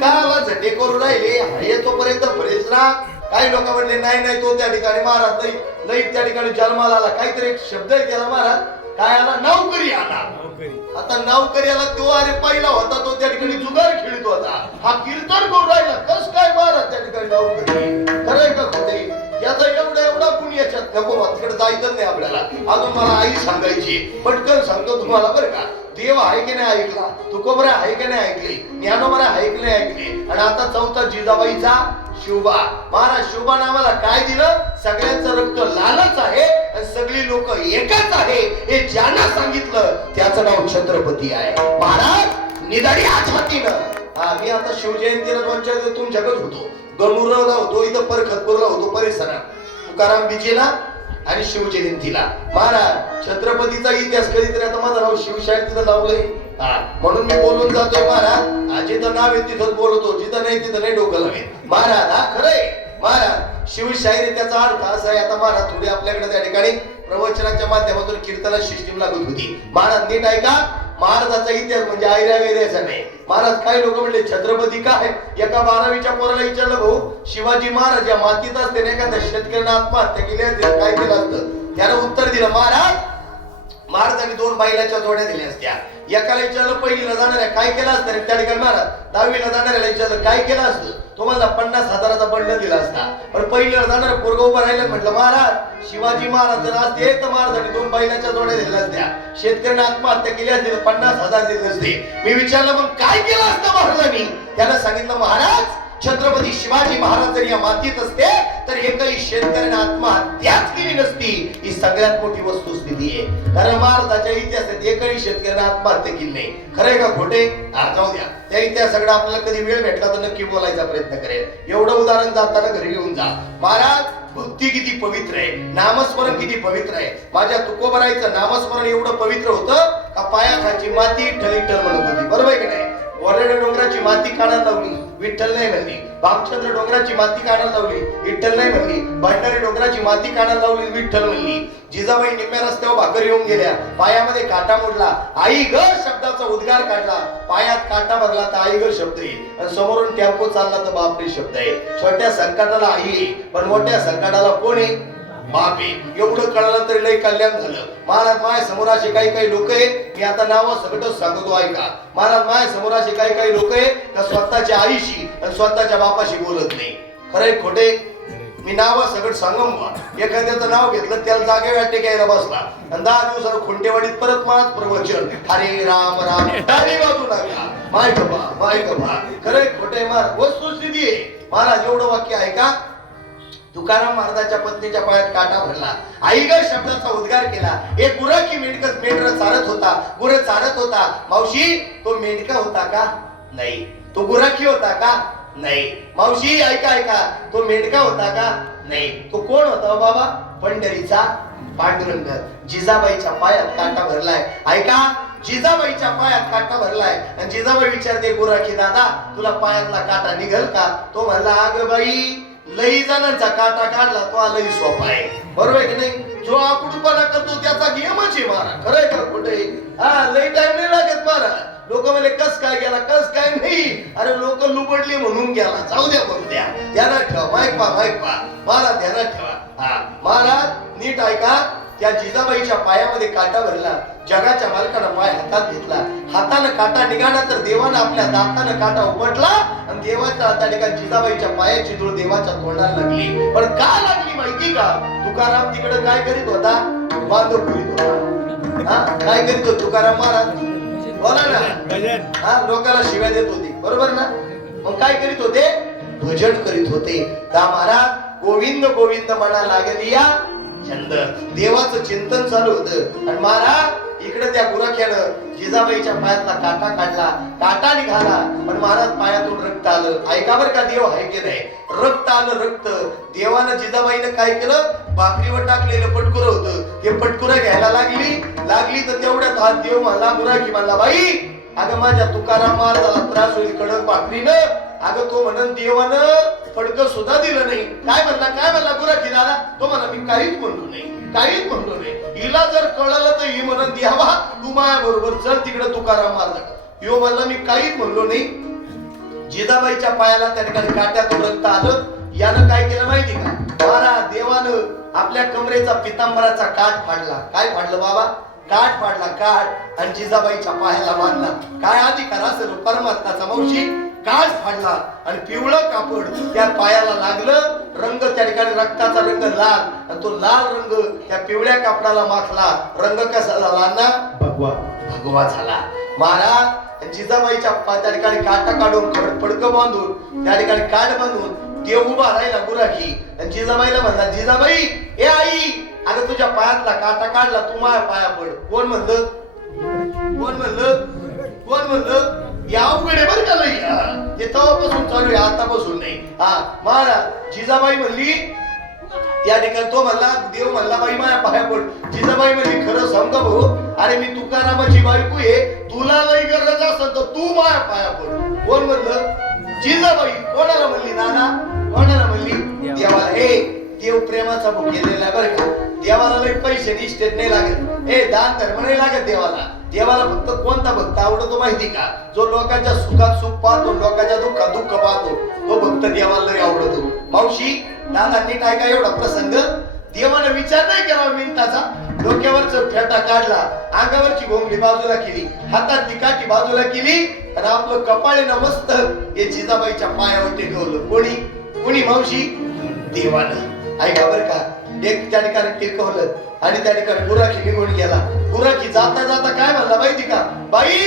काला झटे करू राहिले, येतोपर्यंत फ्रेश राहा. काही लोक म्हणले नाही नाही तो त्या ठिकाणी महाराज लई त्या ठिकाणी जन्माला आला. काहीतरी एक शब्द आहे त्याला महाराज, काय आला? नोकरी आला. आता नोकरी आला तो, अरे पहिला होता तो त्या ठिकाणी जुगार खेळत होता, हा कीर्तन करून राहिला. कस काय महाराज त्या ठिकाणी नोकरी? खरंय का खोटे? याचा एवढा नको बा, तिकडे जायचं नाही आपल्याला. अजून मला आई सांगायची, पटकन सांगतो तुम्हाला बरं का. देव आहे की नाही ऐकला, तुकोबरा आहे की नाही ऐकली, ज्ञानोबरा आहे की नाही ऐकली. आणि आता चौथा जिजाबाईचा शिवबा. महाराज शिवबा नावाला काय दिलं? सगळ्यांचं रक्त लालच आहे आणि सगळी लोक एकच आहे हे ज्यांना सांगितलं त्याचं नाव छत्रपती आहे. महाराज निदाडी छातीनं. मी आता शिवजयंतीला 2-4 दिवस तुमच्याकडेच होतो. गणुरला होतो, इथं परखतपूरला होतो परिसरात, तुकाराम बीजेला आणि शिवजयंतीला. महाराज छत्रपतीचा इतिहास कधीतरी आता माझं नाव शिवशाहीर तिथं लावलंय. म्हणून मी बोलून जातोय महाराज. जिथं नाव आहे तिथंच बोलतो, जिथं नाही तिथं नाही डोकं लावेल. महाराज खरंय महाराज. शिवशाहीर त्याचा अर्थ असा आहे. आता महाराज थोडी आपल्याकडे त्या ठिकाणी प्रवचनाच्या माध्यमातून कीर्तनाला सिस्टीम लागत होती. महाराज नीट ऐका. महाराजाचा इतिहास म्हणजे आयऱ्या वेऱ्याचा नाही. महाराज काही लोक म्हणले छत्रपती काय? एका 12वीच्या पोराला विचारलं, भाऊ शिवाजी महाराज या मातीत असते नाही का, शेतकऱ्यांना आत्महत्या केली असते काय केलं असतं? त्यानं उत्तर दिलं, महाराजांनी 2 बैलाच्या जोड्या दिल्या असत्या. एकाला विचारलं पहिलीला जाणाऱ्या काय केलं असतं? त्या ठिकाणी महाराज 10वीला जाणाऱ्याला विचारलं काय केलं असतं? तुम्हाला 50,000चा बंड दिला असता. पण पहिलीला जाणारा पोरगा उभा राहिला, म्हटलं महाराज शिवाजी महाराज जर असते तर महाराजांनी 2 बैलाच्या जोड्या दिल्या असत्या, शेतकऱ्यांना आत्महत्या केली असती, 50,000 दिले असते. मी विचारलं मग काय केलं असतं महाराजांनी? त्याला सांगितलं, महाराज छत्रपती शिवाजी महाराज जर या मातीत असते तर एकही शेतकऱ्याने आत्महत्याच केली नसती. ही सगळ्यात मोठी वस्तुस्थिती आहे. कारण महाराजाच्या इतिहासात एकही शेतकऱ्याने आत्महत्या केली नाही. खरंय का खोटे? जाऊ द्या, त्या इतिहासाकडे आपल्याला कधी वेळ भेटला तर नक्की बोलायचा प्रयत्न करेल. एवढं उदाहरण जाताना घरी घेऊन जा. महाराज भक्ती किती पवित्र आहे, नामस्मरण किती पवित्र आहे. माझ्या तुकोबराईचं नामस्मरण एवढं पवित्र होतं का पायाखालची माती ठळीठळ म्हणत होती. बरोबर आहे की नाही? वरडे डोंगराची माती काढायला लावली, विठ्ठल नाही म्हणली. भामचंद्र डोंगराची माती काढायला लावली, विठ्ठल नाही म्हणली. भंडारी डोंगराची माती काढायला लावली, विठ्ठल म्हणली. जिजाबाई निम्म्या रस्त्यावर भाकर येऊन गेल्या, पायामध्ये काटा मोडला, आई ग शब्दाचा उद्गार काढला. पायात काटा भरला तर आई ग शब्द आहे, आणि समोरून टेम्पो चालला तर बापरे शब्द आहे. छोट्या संकटाला आई आहे, पण मोठ्या संकटाला कोण आहे? बाप आहे. एवढं कळलं तरी लय कल्याण झालं. महाराज माझ्या समोर असे काही लोक आहे, मी आता नाव सगळं सांगतो ऐका. महाराज माझ्या समोर असे काही लोक आहे का स्वतःच्या आईशी आणि स्वतःच्या बापाशी बोलत नाही. खरंय खोटे? मी नाव सगळं सांगून एखाद्याचं नाव घेतलं त्याला जागे वाटे घ्यायला बसला आणि 10 दिवसानं खुंटेवाडीत परत माझ प्रवचन, हरे राम राम टाळी वाजू नका. माय गभा खरंय खोटे? महाराज वस्तुस्थिती आहे. महाराज एवढं वाक्य आहे का? तुकाराम महाराजांच्या पत्नीच्या पायात काटा भरला, आई ग शब्दाचा उद्गार केला. एक गुराखी मेंढर चारत होता, गुरं चारत होता. मावशी तो मेंढका होता का? नाही. तो गुराखी होता का? नाही. मावशी ऐका तो मेंढका होता का? नाही. तो कोण होता बाबा? पंढरीचा पांडुरंग. जिजाबाईच्या पायात काटा भरलाय. ऐका, जिजाबाईच्या पायात काटा भरलाय. आणि जिजाबाई विचारते गुराखी दादा तुला पायातला काटा निघल का? तो म्हणला अग बाई लई जणांचा काटा काढला तो लई सोपा आहे. बरोबर आहे की नाही? जो आकडूपणा करतो त्याचा नियमच आहे मारा. खरंय का खोटे? लई टाइम नाही लागत मारा. लोक म्हणे कस काय गेला, कस काय नाही. अरे लोक लुबडली म्हणून गेला, जाऊ द्या बोल द्या. ध्यानात ठेवा. माईक पा मारा, ध्यानात ठेवा. महाराज नीट ऐका. त्या जिजाबाईच्या पायामध्ये काटा भरला. जगाच्या मालकानं पाय हातात घेतला. हातानं काटा निघाला तर देवानं आपल्या दातानं काटा उपटला आणि देवाच्या त्या ठिकाणी जिजाबाईच्या पायाची धूळ देवाच्या तोंडाला लागली. पण का लागली माहिती का? तुकाराम तिकडे काय करीत होता? बांधव करीत होता. काय करीत होता तुकाराम महाराज? बोला ना. लोकांना शिव्या देत होती. बरोबर ना? मग काय करीत होते? भजन करीत होते. ता महाराज गोविंद गोविंद म्हणा लागली या छंद. देवाचं चिंतन चालू होतं. आणि महाराज इकडे त्या गुराख्यानं जिजाबाईच्या पायातला काटा काढला. काटा निघाला पण महाराज पायातून रक्त आलं. ऐका बर का, देव आहे की नाही? रक्त आलं रक्त. देवानं जिजाबाईनं काय केलं? भाकरीवर टाकलेलं पटकुरं होतं, ते पटकुरं घ्यायला लागली तर तेवढ्यात हात देव म्हणला, गुराखी म्हणला, बाई अगं माझ्या तुकाराम महाराजाला त्रास होईल कडक भाकरीनं. अगं तो म्हणून देवानं फडकं सुद्धा दिलं नाही. काय म्हणला गुराखी दादा? तो म्हणा मी काहीच म्हणलो नाही. हिला जर कळलं तर ही म्हणून द्यावा तू माझ्या बरोबर चल तिकडे तुकाराम महाराज. यो म्हणला मी काहीच म्हणलो नाही. जिजाबाईच्या पायाला त्या ठिकाणी काट्यातून रक्त आलं. यानं काय केलं माहिती का? महाराज देवानं आपल्या कमरेचा पितांबराचा काठ फाडला. काय फाडलं बाबा? काठ फाडला, काठ. आणि जिजाबाईच्या पायाला बांधला. काय अधिकार असेल परमात्माचा? मावशी काठ फाडला आणि पिवळं कापड त्या पायाला लागलं रंग त्या ठिकाणी रक्ताचा रंग लाल, आणि तो लाल रंग त्या पिवळ्या कापडाला माखला. रंग कसा झाला ना? भगवा. भगवा झाला. महाराज जिजाबाईच्या त्या ठिकाणी काटा काढून फडकं बांधून त्या ठिकाणी काठ बांधून देव उभा राहिला गुराखी. आणि जिजाबाईला म्हणला, जिजाबाई ए आई, अगं तुझ्या पायातला काटा काढला, तू माझ्या पाया पड. कोण म्हणलं? कोण म्हणलं? कोण म्हणलं? या अवघडे बरं का लई. ते तेव्हापासून चालू आहे, आतापासून नाही. हा महाराज जिजाबाई म्हणली त्या ठिकाणी, तो म्हणला, देव म्हणला बाई माझ्या पाया पड. जिजाबाई म्हणली खरं सांग भाऊ, अरे मी तुकारामाची बायको आहे, तुला लई गरज असेल तर तू माझ्या पाया पड. कोण म्हणलं? जिजाबाई. कोणाला म्हणली? नाना. कोणाला म्हणली? देवाला. हे देव प्रेमाचा भूक गेलेला बरं का. देवाला लई पैसे इस्टेट नाही लागत, हे दान धर्म नाही लागत देवाला. देवाला फक्त कोणता भक्त आवडतो माहिती का? जो लोकांच्या सुखात सुख पाहतो, लोकांच्या दुःखात दुःख पाहतो, तो भक्त देवाला लई आवडतो. मावशी दादा नीट ऐका एवढा प्रसंग. देवाने विचार नाही केला मिनिटाचा. डोक्यावरच फेटा काढला, अंगावरची घोंगडी बाजूला केली, हातातली काठी बाजूला केली, आणि आपलं कपाळीनं मस्त हे जिजाबाईच्या पायावर टेकवलं. कोणी? कोणी मावशी? देवानं. ऐका बर का, एक त्या ठिकाणी टेकवलं आणि त्या ठिकाणी गुराखी निघून गेला. गुराखी जाता जाता काय म्हणला माहिती का? बाई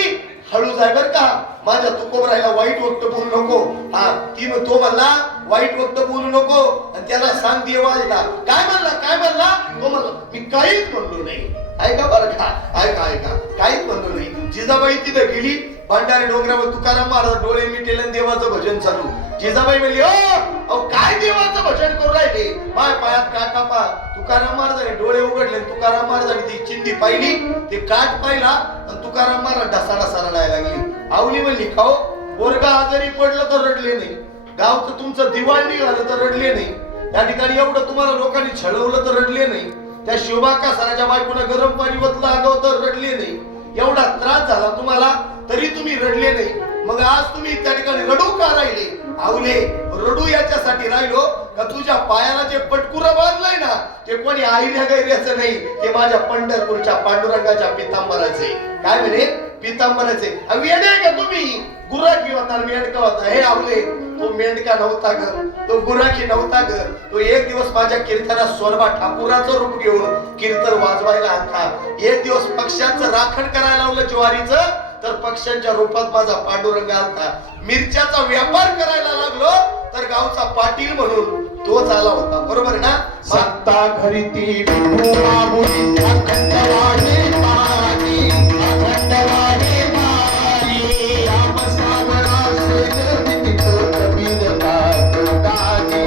हळू जाय बर का, माझ्या तुकोबरायला वाईट वक्त बोलू नको. हा ती तो म्हणला वाईट वक्त बोलू नको, आणि त्याला सांग देवा ऐका. काय म्हणला? काय म्हणला? तो म्हणला मी काहीच म्हणलो नाही. ऐका बरं का, ऐका ऐका, काहीच म्हणलो नाही. जिजाबाई तिथे गेली, भांडारी डोंगरावर तुकाराम महाराज डोळे मिटेल आणि देवाचं भजन चालू. जिजाबाई म्हणली, ओ काय देवाचं भजन करू राहिले? माय पायात काटा पा. तुकाराम महाराजांनी डोळे उघडले, तुकाराम महाराजांनी ती चिंधी पाहिली, ते काठ पाहिला, आणि तुकाराम महाराज ढसाढसा रडायला लागली. आवली म्हणली, खाओ पोरगा आजारी पडलं तर रडले नाही, गावचं तुमचं दिवाळ निघालं तर रडले नाही, त्या ठिकाणी एवढं तुम्हाला लोकांनी छळवलं तर रडले नाही, त्या शिवबाका सराच्या बायकोनं गरम पाणी वतलं आगाव तर रडले नाही, एवढा त्रास झाला तुम्हाला तरी तुम्ही रडले नाही. मग आज तुम्ही त्या ठिकाणी रडू का राहिले? आवले रडू याच्यासाठी राहिलो का तुझ्या पायाला जे पटकुरा बांधलंय ना, ते कोणी आईऱ्या गैऱ्याचं नाही, ते माझ्या पंढरपूरच्या पांडुरंगाच्या पितांबराचे. काय म्हणे? पितांबराचे. वेडे का तुम्ही? गुराखी होता मेंढका होता. हे आवले तो मेंढका नव्हता ग, तो गुराखी नव्हता ग. तो एक दिवस माझ्या कीर्तनात स्वरबा ठाकुराचं रूप घेऊन कीर्तन वाजवायला आला. एक दिवस पक्ष्यांचं राखण करायला लावलं ज्वारीचं, तर पक्ष्यांच्या रूपात माझा पांडुरंग आलता. मिरच्याचा व्यापार करायला लागलो तर गावचा पाटील म्हणून तोच आला होता. बरोबर ना? सत्ता घरी ती मामुली अखंडवाणी पाणी, अखंडवाणी पाणी. राम सावळा सेल विनितो कबीर दानी,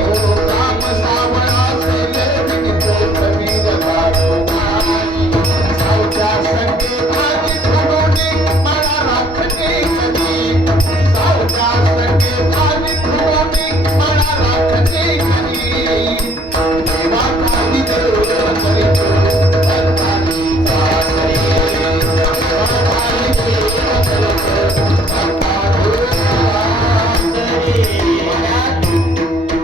राम सावळा सेल विनितो कबीर दानी. सावच्या संगे भाजी ठेवणी मला राखणे कधी, सावच्या संगे भाजी ठेवणी मला राखणे कधी. देवा काही देव करीतो भक्तांची चाकरी, देवा काही देव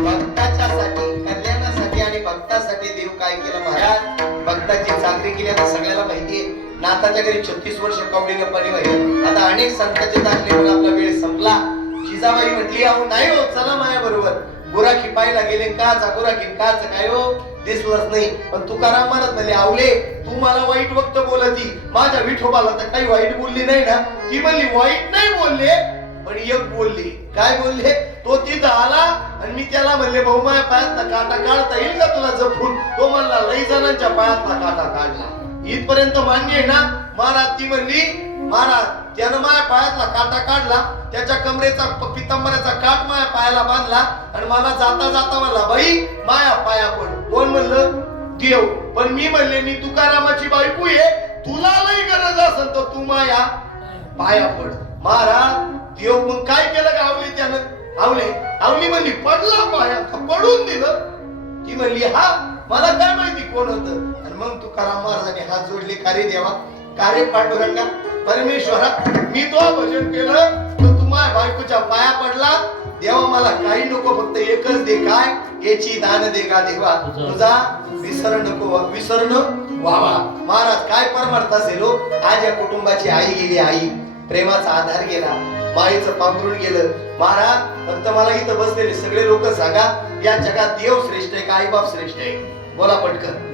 भक्ताच्यासाठी, कल्याणासाठी आणि भक्तासाठी देव काय केलं महाराज? भक्ताची चाकरी केली. आता सगळ्याला माहितीये, नाथाच्या घरी 36 वर्ष कवडीनं पाणी वाहिलं. आता अनेक संतांचे दाखले पण आपला वेळ संपला. जिजाबाई म्हटली, अहो नाही हो, चला माझ्या बरोबर. गुराखी पाहिला गेले, काचा गुराखी काच काय हो दिसलंच नाही. पण तुकाराम महाराज म्हणले, आवले तू मला वाईट वक्त बोलती, माझ्या विठोबाला तर काही वाईट बोलली नाही ना? ती म्हणली वाईट नाही बोलले, पण एक बोलली. काय बोलले? तो तिथं आला आणि मी त्याला म्हणले, भाऊ माझ्या पायातला काटा काढता येईल का तुला जपून? तो म्हणला लई जणांच्या पायातला काटा काढला. इथपर्यंत मान्य आहे ना? महाराज ती म्हणली, महाराज त्यानं माझ्या पायातला काटा काढला, त्याच्या कमरेचा पितांबराचा काठ माझ्या पायाला बांधला, आणि मला जाता जाता म्हणला, बाई माया पाया पड. कोण म्हणलं? देव. पण मी म्हणले मी तुकारामाची बायको आहे, तुला लई गरज असेल तर तू माया पाया पड. महाराज देव मग काय केलं गावली त्यानं? आवली म्हणली पडला पाया, पडून दिलं. ती म्हणली हा मला काय माहिती कोण होतं. आणि मग तुकाराम महाराजांनी हात जोडले, कार्य देवा, कार्य पांडुरंगा, परमेश्वरा, मी तो भजन केलं तर तू माझ्या बायकोच्या पाया पडला. देवा मला काही नको, फक्त एकच दे. काय? याची दान दे का देवा, तुझा विसर नको, विसरणं व्हावा. महाराज काय परमार्थ असेल हो? आज या कुटुंबाची आई गेली, आई प्रेमाचा आधार गेला. मायेचं पांघरून गेलं. महाराज फक्त मला इथं बसलेले सगळे लोक सांगा, या जगात देव श्रेष्ठ आहे का आई बाप श्रेष्ठ आहे? बोला पटकन,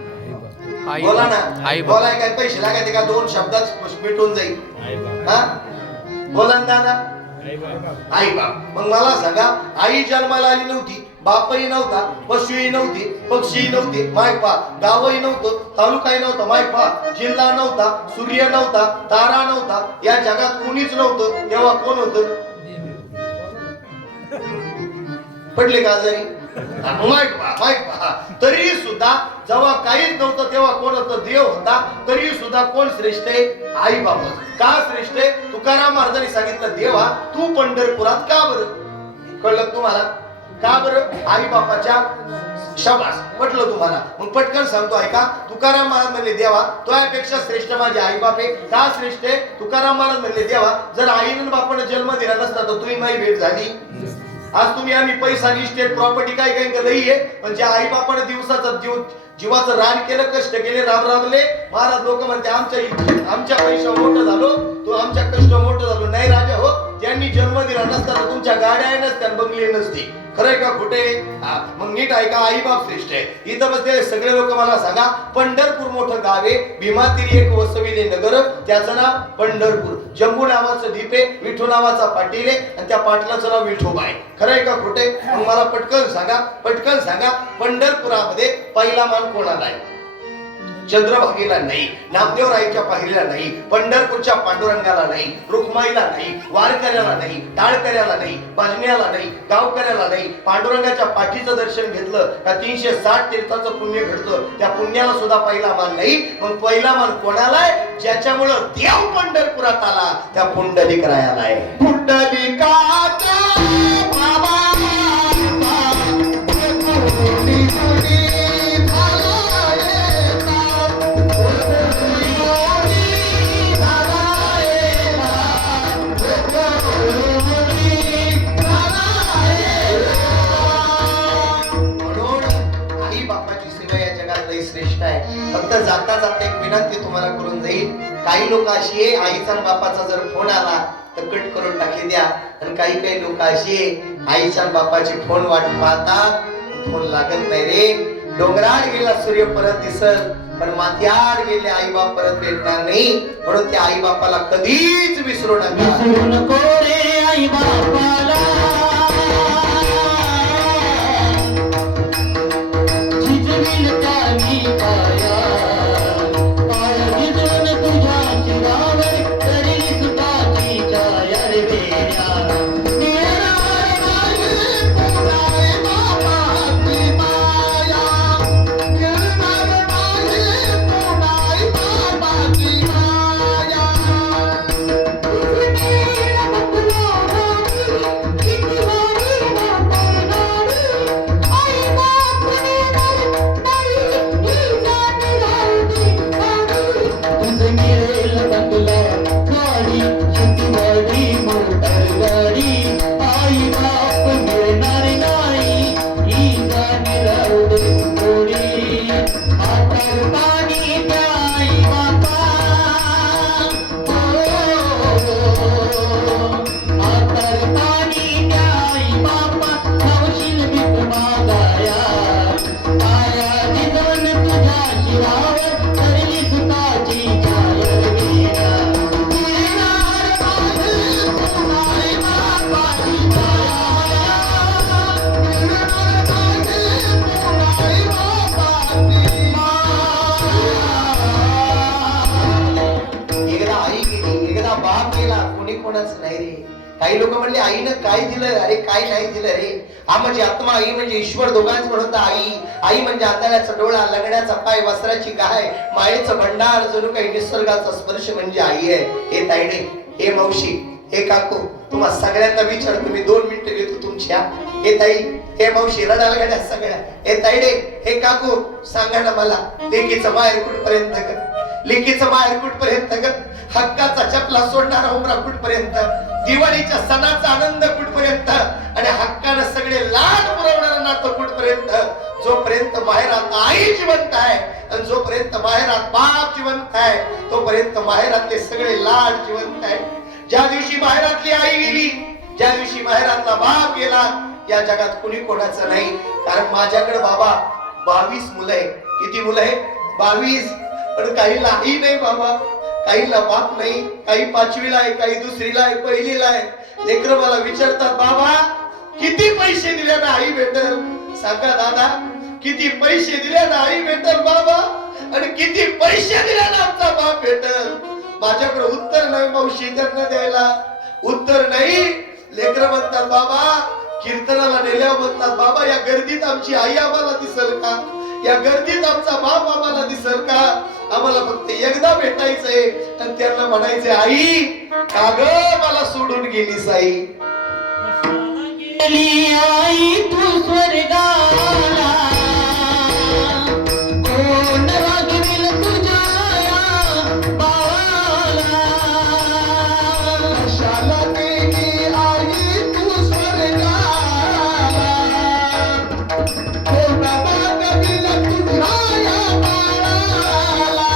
बोला ना. बोलाय काय पैसे लागायचे का? 2 शब्दात मिटून जाईल. हा बोला ना दादा. आई बाप. मग मला सांगा, आई जन्माला आली नव्हती, बापही नव्हता, पशुही नव्हते, पक्षीही नव्हते, मायपा गावही नव्हतं, तालुकाही नव्हता, मायपा जिल्हा नव्हता, सूर्य नव्हता, तारा नव्हता, या जगात कोणीच नव्हतं. तेव्हा कोण होतं? पडले का आजारी? तरी सुद्धा जेव्हा काहीच नव्हतं तेव्हा कोण होतं? देव होता. तरी सुद्धा कोण श्रेष्ठ आहे? आई बाप. का श्रेष्ठ आहे? तुकाराम महाराजांनी सांगितलं, देवा तू पंढरपुरात का बरं? कळलं तुम्हाला? का बरं? आई बापाच्या शाबास. पटलं तुम्हाला? मग पटकन सांगतो ऐका. तुकाराम महाराज म्हणले, देवा तुझ्यापेक्षा श्रेष्ठ माझे आई बाप आहे. का श्रेष्ठ आहे? तुकाराम महाराज म्हणले, देवा जर आईनं बापानं जन्म दिला नसता तर तुम्ही माझी भेट झाली. आज तुम्ही आम्ही पैसा इस्टेट प्रॉपर्टी काय काही लई आहे, पण ज्या आई बापाने दिवसाचा जीवाचं रान केलं, कष्ट केले, राबले. महाराज लोक म्हणते आमच्या पैसा मोठं झालो, तू आमच्या कष्ट मोठं झालो. नाही राजा हो, त्यांनी जन्म दिला नसता तर तुमच्या गाड्या नसत्या, बंगले नसती. खरंय का खोटे? मग नीट ऐका, आई बाप श्रेष्ठ आहे. इथं बसलेले सगळे लोक मला सांगा, पंढरपूर मोठं गाव आहे, भीमातीरी एक वसविले नगर, त्याचं नाव पंढरपूर. जम्बू नावाचं दीप आहे, विठू नावाचा पाटील आहे, आणि त्या पाटलाचं नाव विठोबा आहे. खरंय का खोटे? मग मला पटकन सांगा, पंढरपुरामध्ये पहिला मान कोणाला आहे? चंद्रभागेला नाही, नामदेवरायच्या पाहिरीला नाही, पंढरपूरच्या पांडुरंगाला नाही, रुक्माईला नाही, वारकऱ्याला नाही, टाळकऱ्याला नाही, बाजण्याला नाही, गावकऱ्याला नाही. पांडुरंगाच्या पाठीचं दर्शन घेतलं का 360 तीर्थाचं पुण्य घडतं. त्या पुण्याला सुद्धा पहिला मान नाही. मग पहिला मान कोणाला आहे? ज्याच्यामुळं देव पंढरपुरात आला, त्या पुंडलिकरायाला आहे. पुंडलिकाचा बाबा श्रेष्ठ आहे. फक्त जाता जाता एक विनंती तुम्हाला करून जाईल. काही लोक अशी आहे, आईचा बापाचा जर फोन आला तर कट करून टाकी द्या. आणि काही लोक अशी आहे, आईच्या बापाची फोन वाट पाहतात, फोन लागत नाही रे. डोंगराळ गेला सूर्य परत दिसल, पण माथ्याआड गेले आई बाप परत भेटणार नाही. म्हणून त्या आई बापाला कधीच विसरू नका. विसरू नको रे आई बापाला. काही लोक म्हणले आईनं काय दिलं? अरे काय नाही दिलं रे. हा म्हणजे आत्मा, आई म्हणजे ईश्वर, दोघांच म्हणून आई म्हणजे आंधळ्याचा डोळा, लंगड्याचा पाय, वस्त्राची गाय, मायेचं भंडार, जणू काही निसर्गाचा स्पर्श म्हणजे आई आहे. हे ताईडे, हे मावशी, हे काकू, तुम्हा सगळ्यांना विचार, तुम्ही 2 मिनिटं घेतो तुमच्या. हे ताई, हे मावशी, रडायला गाड्या सगळ्या. हे ताईडे, हे काकू, सांगा ना मला, लेकीचं बाहेर कुठपर्यंत ग? लेकीचं बाहेर कुठपर्यंत ग? हक्काचा चपला सोडणारा उमरा कुठपर्यंत? दिवाळीच्या सणाचा आनंद कुठपर्यंत? आणि हक्कानं सगळे लाड पुरवणारं नातं कुठपर्यंत? जोपर्यंत माहेरात आई जिवंत आहे आणि जोपर्यंत माहेरात बाप जिवंत आहे, तोपर्यंत माहेरातले सगळे लाड जिवंत आहे. ज्या दिवशी माहेरातली आई गेली, ज्या दिवशी माहेरातला बाप गेला, या जगात कुणी कोणाचं नाही. कारण माझ्याकडे बाबा 22 मुलं आहे. किती मुलं आहे? 22. पण काहीला आई नाही बाबा, काहीला बाप नाही. काही 5वीला आहे, काही 2रीला आहे, 1लीला आहे. लेकरं मला विचारतात, बाबा किती पैसे दिल्यानं आई भेटल? सांगा दादा, किती पैसे दिल्यानं आई भेटल बाबा, आणि किती पैसे दिल्यानं आमचा बाप भेटल? माझ्याकडे उत्तर नाही मावशी त्यांना द्यायला, उत्तर नाही. लेकरं म्हणतात, बाबा कीर्तनाला नेल्यावर म्हणतात, बाबा या गर्दीत आमची आई आम्हाला दिसल का? या गर्दीत आमचा बाप आम्हाला दिसल का? आम्हाला फक्त एकदा भेटायचंय आणि त्यांना म्हणायचंय, आई का ग मला सोडून गेलीस आई? गेली आई तू स्वर्गाला, कोण वागविल तुझ्या या बाळाला? कशाला गेली आई तू स्वर्गाला, कोण वागविल तुझ्या या बाळाला?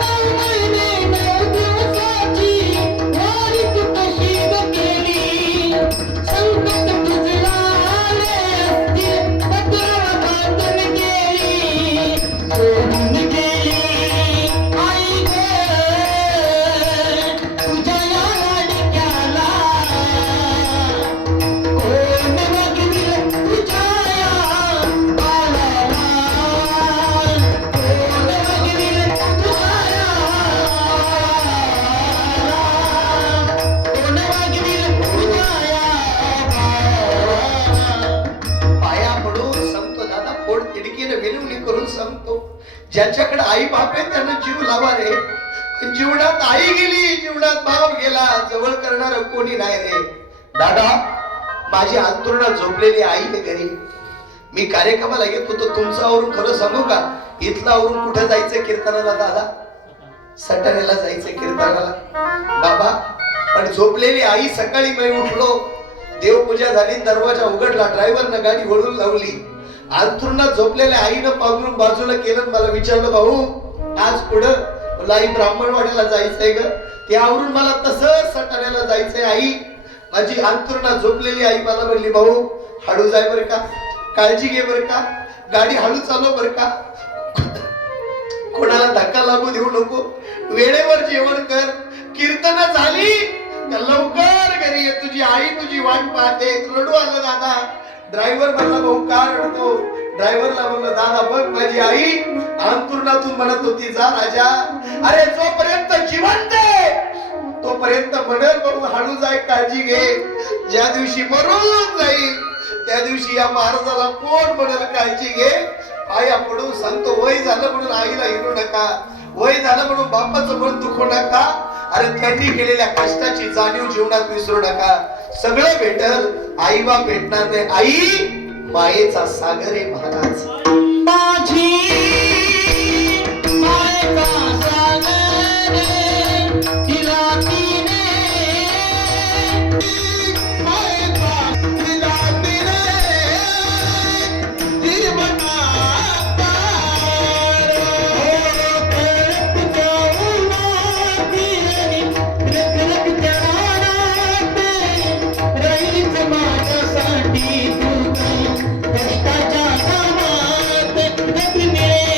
9 महिने 9 दिवसाची वारी तू कशी ग केली? संकट तुझला आले असतील पत्राला बांधून गेली, सोडून गेली आई ग तुझ्या या लाडक्याला. कोण वागविल तुझ्या या बाळाला? कोण वागविल तुझ्या या बाळाला? कोण वागविल तुझ्या या बाळाला? पाया पडून सांगतो दादा, पोट तिडकीने विनवणी करून सांगतो, ज्यांच्याकडे आई बाप आहे त्यांना जीव लावा रे. जीवनात आई गेली, जीवनात भाव गेला, जवळ करणार कोणी नाही रे. दादा माझी अंतरुणात झोपलेली आई आहे घरी. मी कार्यक्रमाला येत होतो, तुमच्यावरून खरं सांगू का, इथलावरून कुठे जायचं कीर्तनाला दादा? सटाण्याला जायचं कीर्तनाला बाबा. पण झोपलेली आई, सकाळी मी उठलो, देवपूजा झाली, दरवाजा उघडला, ड्रायव्हरनं गाडी वळून लावली. अंथरुणात झोपलेल्या आईनं पांघरून बाजूला केलं, मला विचारलं, भाऊ आज पुढं? मला आई ब्राह्मणवाडीला जायचंय ग. त्यावरून मला तसंच सटाण्याला जायचंय. आई माझी अंथरुणात झोपलेली आई मला म्हणली, भाऊ हळू जाय बर का, काळजी घे बर का, गाडी हळू चालव बर का, कोणाला धक्का लागू देऊ नको, वेळेवर जेवण कर, कीर्तन झाली का लवकर घरी ये, तुझी आई तुझी वाट पाहते. रडू आलं दादा. ड्रायव्हर म्हणला, भाऊ का रडतो? ड्रायव्हरला म्हणलं, दादा बघ माझी आई अंतुरणातून म्हणत होती, जा राजा, अरे जोपर्यंत जिवंत आहे तोपर्यंत म्हणेल, भाऊ हळू जाय, काळजी घे. ज्या दिवशी मरून जाईल त्या दिवशी या महाराजाला कोण म्हणेल काळजी घे? पाया पडून सांगतो, वय झालं म्हणून आईला हिरू नका, वय झालं म्हणून बापाचं मन दुखू नका. अरे त्यांनी केलेल्या कष्टाची जाणीव जीवनात विसरू नका. सगळं भेटल, आई बाप भेटणार नाही. आई मायेचा सागर आहे महाराज. माझी मायेचा सागर तिला तिने मायेचा तिला तिने जीवना पार. रख जाऊ माती रख रख चढाणात राहीच माझ्यासाठी तू कष्टाच्या कामात रख मिळे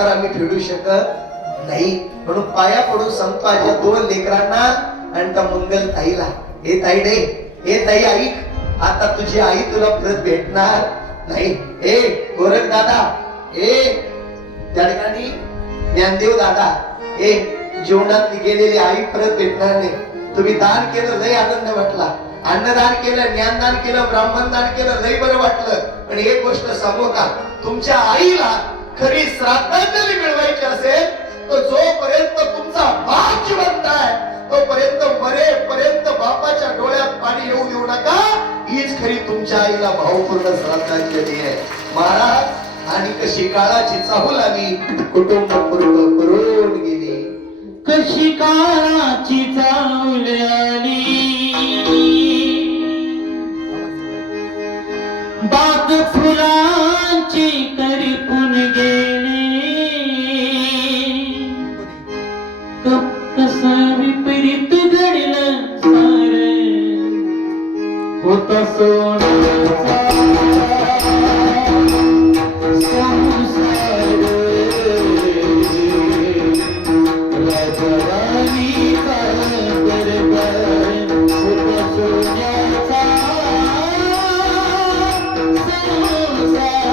संसार आम्ही फेडू शकत नाही. म्हणून पाया पडून सांगतो माझ्या 2 लेकरांना आणि त्या मंगल ताईला, हे ताई नाही, हे ताई ऐक, आता तुझी आई तुला परत भेटणार नाही. ए गोरख दादा, ए त्या ठिकाणी ज्ञानदेव दादा, ए जीवनात गेलेली आई परत भेटणार नाही. तुम्ही दान केलं लय आनंद वाटला, अन्नदान केलं, ज्ञानदान केलं, ब्राह्मणदान केलं, लय बरं वाटलं. पण एक गोष्ट सांगू का, तुमच्या आईला खरी श्राद्धांजली मिळवायची असेल तर जोपर्यंत तुमचा बाप जिवंत आहे तोपर्यंत मरेपर्यंत बापाच्या डोळ्यात पाणी येऊ देऊ नका. हीच खरी तुमच्या आईला भावपूर्ण श्राद्धांजली आहे. महाराज आणि कशी काळाची चाहूल आली, कुटुंब पूर्ण करून गेली. कशी काळाची चाहुल आली, बाग फुलांची करपून गेली. कसं विपरीत घडलं सार, होता सोन्याचा संसार. राजवाडीचा दरबार, होता सोन्याचा संसार.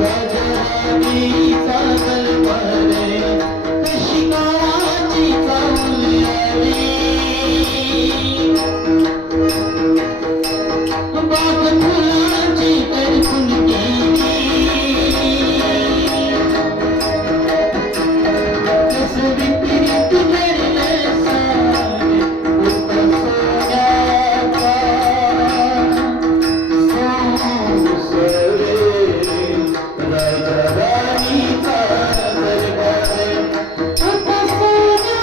राजवाडीचा दरबार, कशी काळाची चाहुल आली. बाग फुलांची करपून गेली. कसं विपरीत घडलं सार, होता सोन्याचा संसार. राजवाडीचा दरबार, होता सोन्याचा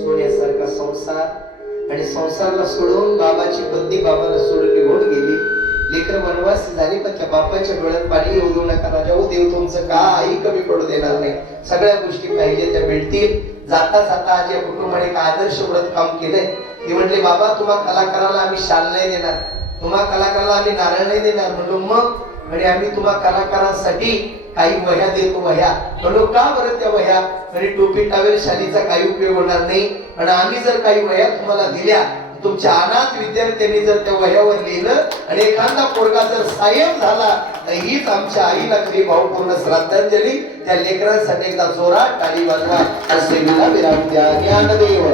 सोन्यासारखा संसार आणि संसाराला सोडून बाबाची पत्नी बाबाला सोडून निघून गेली. लेकर वनवासी झाली पण त्या बापाच्या डोळ्यात पाणी येऊ देऊ नका राजा. हो देव तुमचं काही कमी पडू देणार नाही. सगळ्या गोष्टी पाहिजे त्या मिळतील. जाता जाता आज या कुटुंबाने एक आदर्श व्रत काम केलंय. ते म्हणले बाबा तुम्हा कलाकाराला आम्ही शाल नाही देणार, तुम्हा कलाकाराला आम्ही नारळ नाही देणार. म्हणलो मग म्हणजे आम्ही तुम्हा कलाकारांसाठी काही वह्या देतो. वह्या म्हणलो का बरं त्या वह्या? म्हणजे टोपी टावेल शालीचा काही उपयोग होणार नाही. आणि आम्ही जर काही वह्या तुम्हाला दिल्या, तुमच्या अनाथ विद्यार्थ्यांनी जर त्या वह्यावर लिहिलं आणि एखादा पोरगा जर साहेब झाला तर हीच आमच्या आईला खरी भावपूर्ण श्रद्धांजली. त्या लेकरांसाठी एकदा जोरात टाळी वाजवा. असे विना विराम द्या. ज्ञानदेव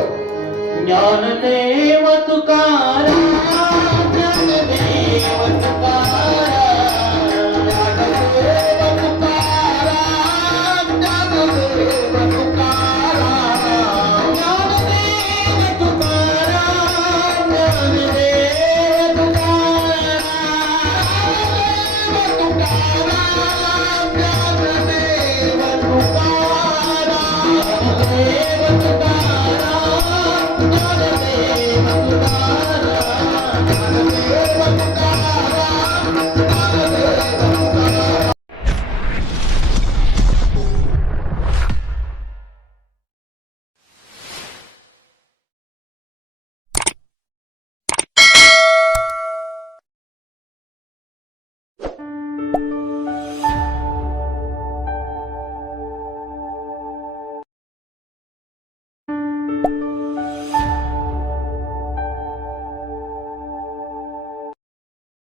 ज्ञानदेव तुकाराम, ज्ञानदेव तुकाराम, ज्ञानदेव तुकाराम, ज्ञानदेव तुकाराम, ज्ञानदेव तुकाराम, ज्ञानदेव तुकाराम, ज्ञानदेव तुकाराम, ज्ञानदेव तुकाराम. सर्व तुका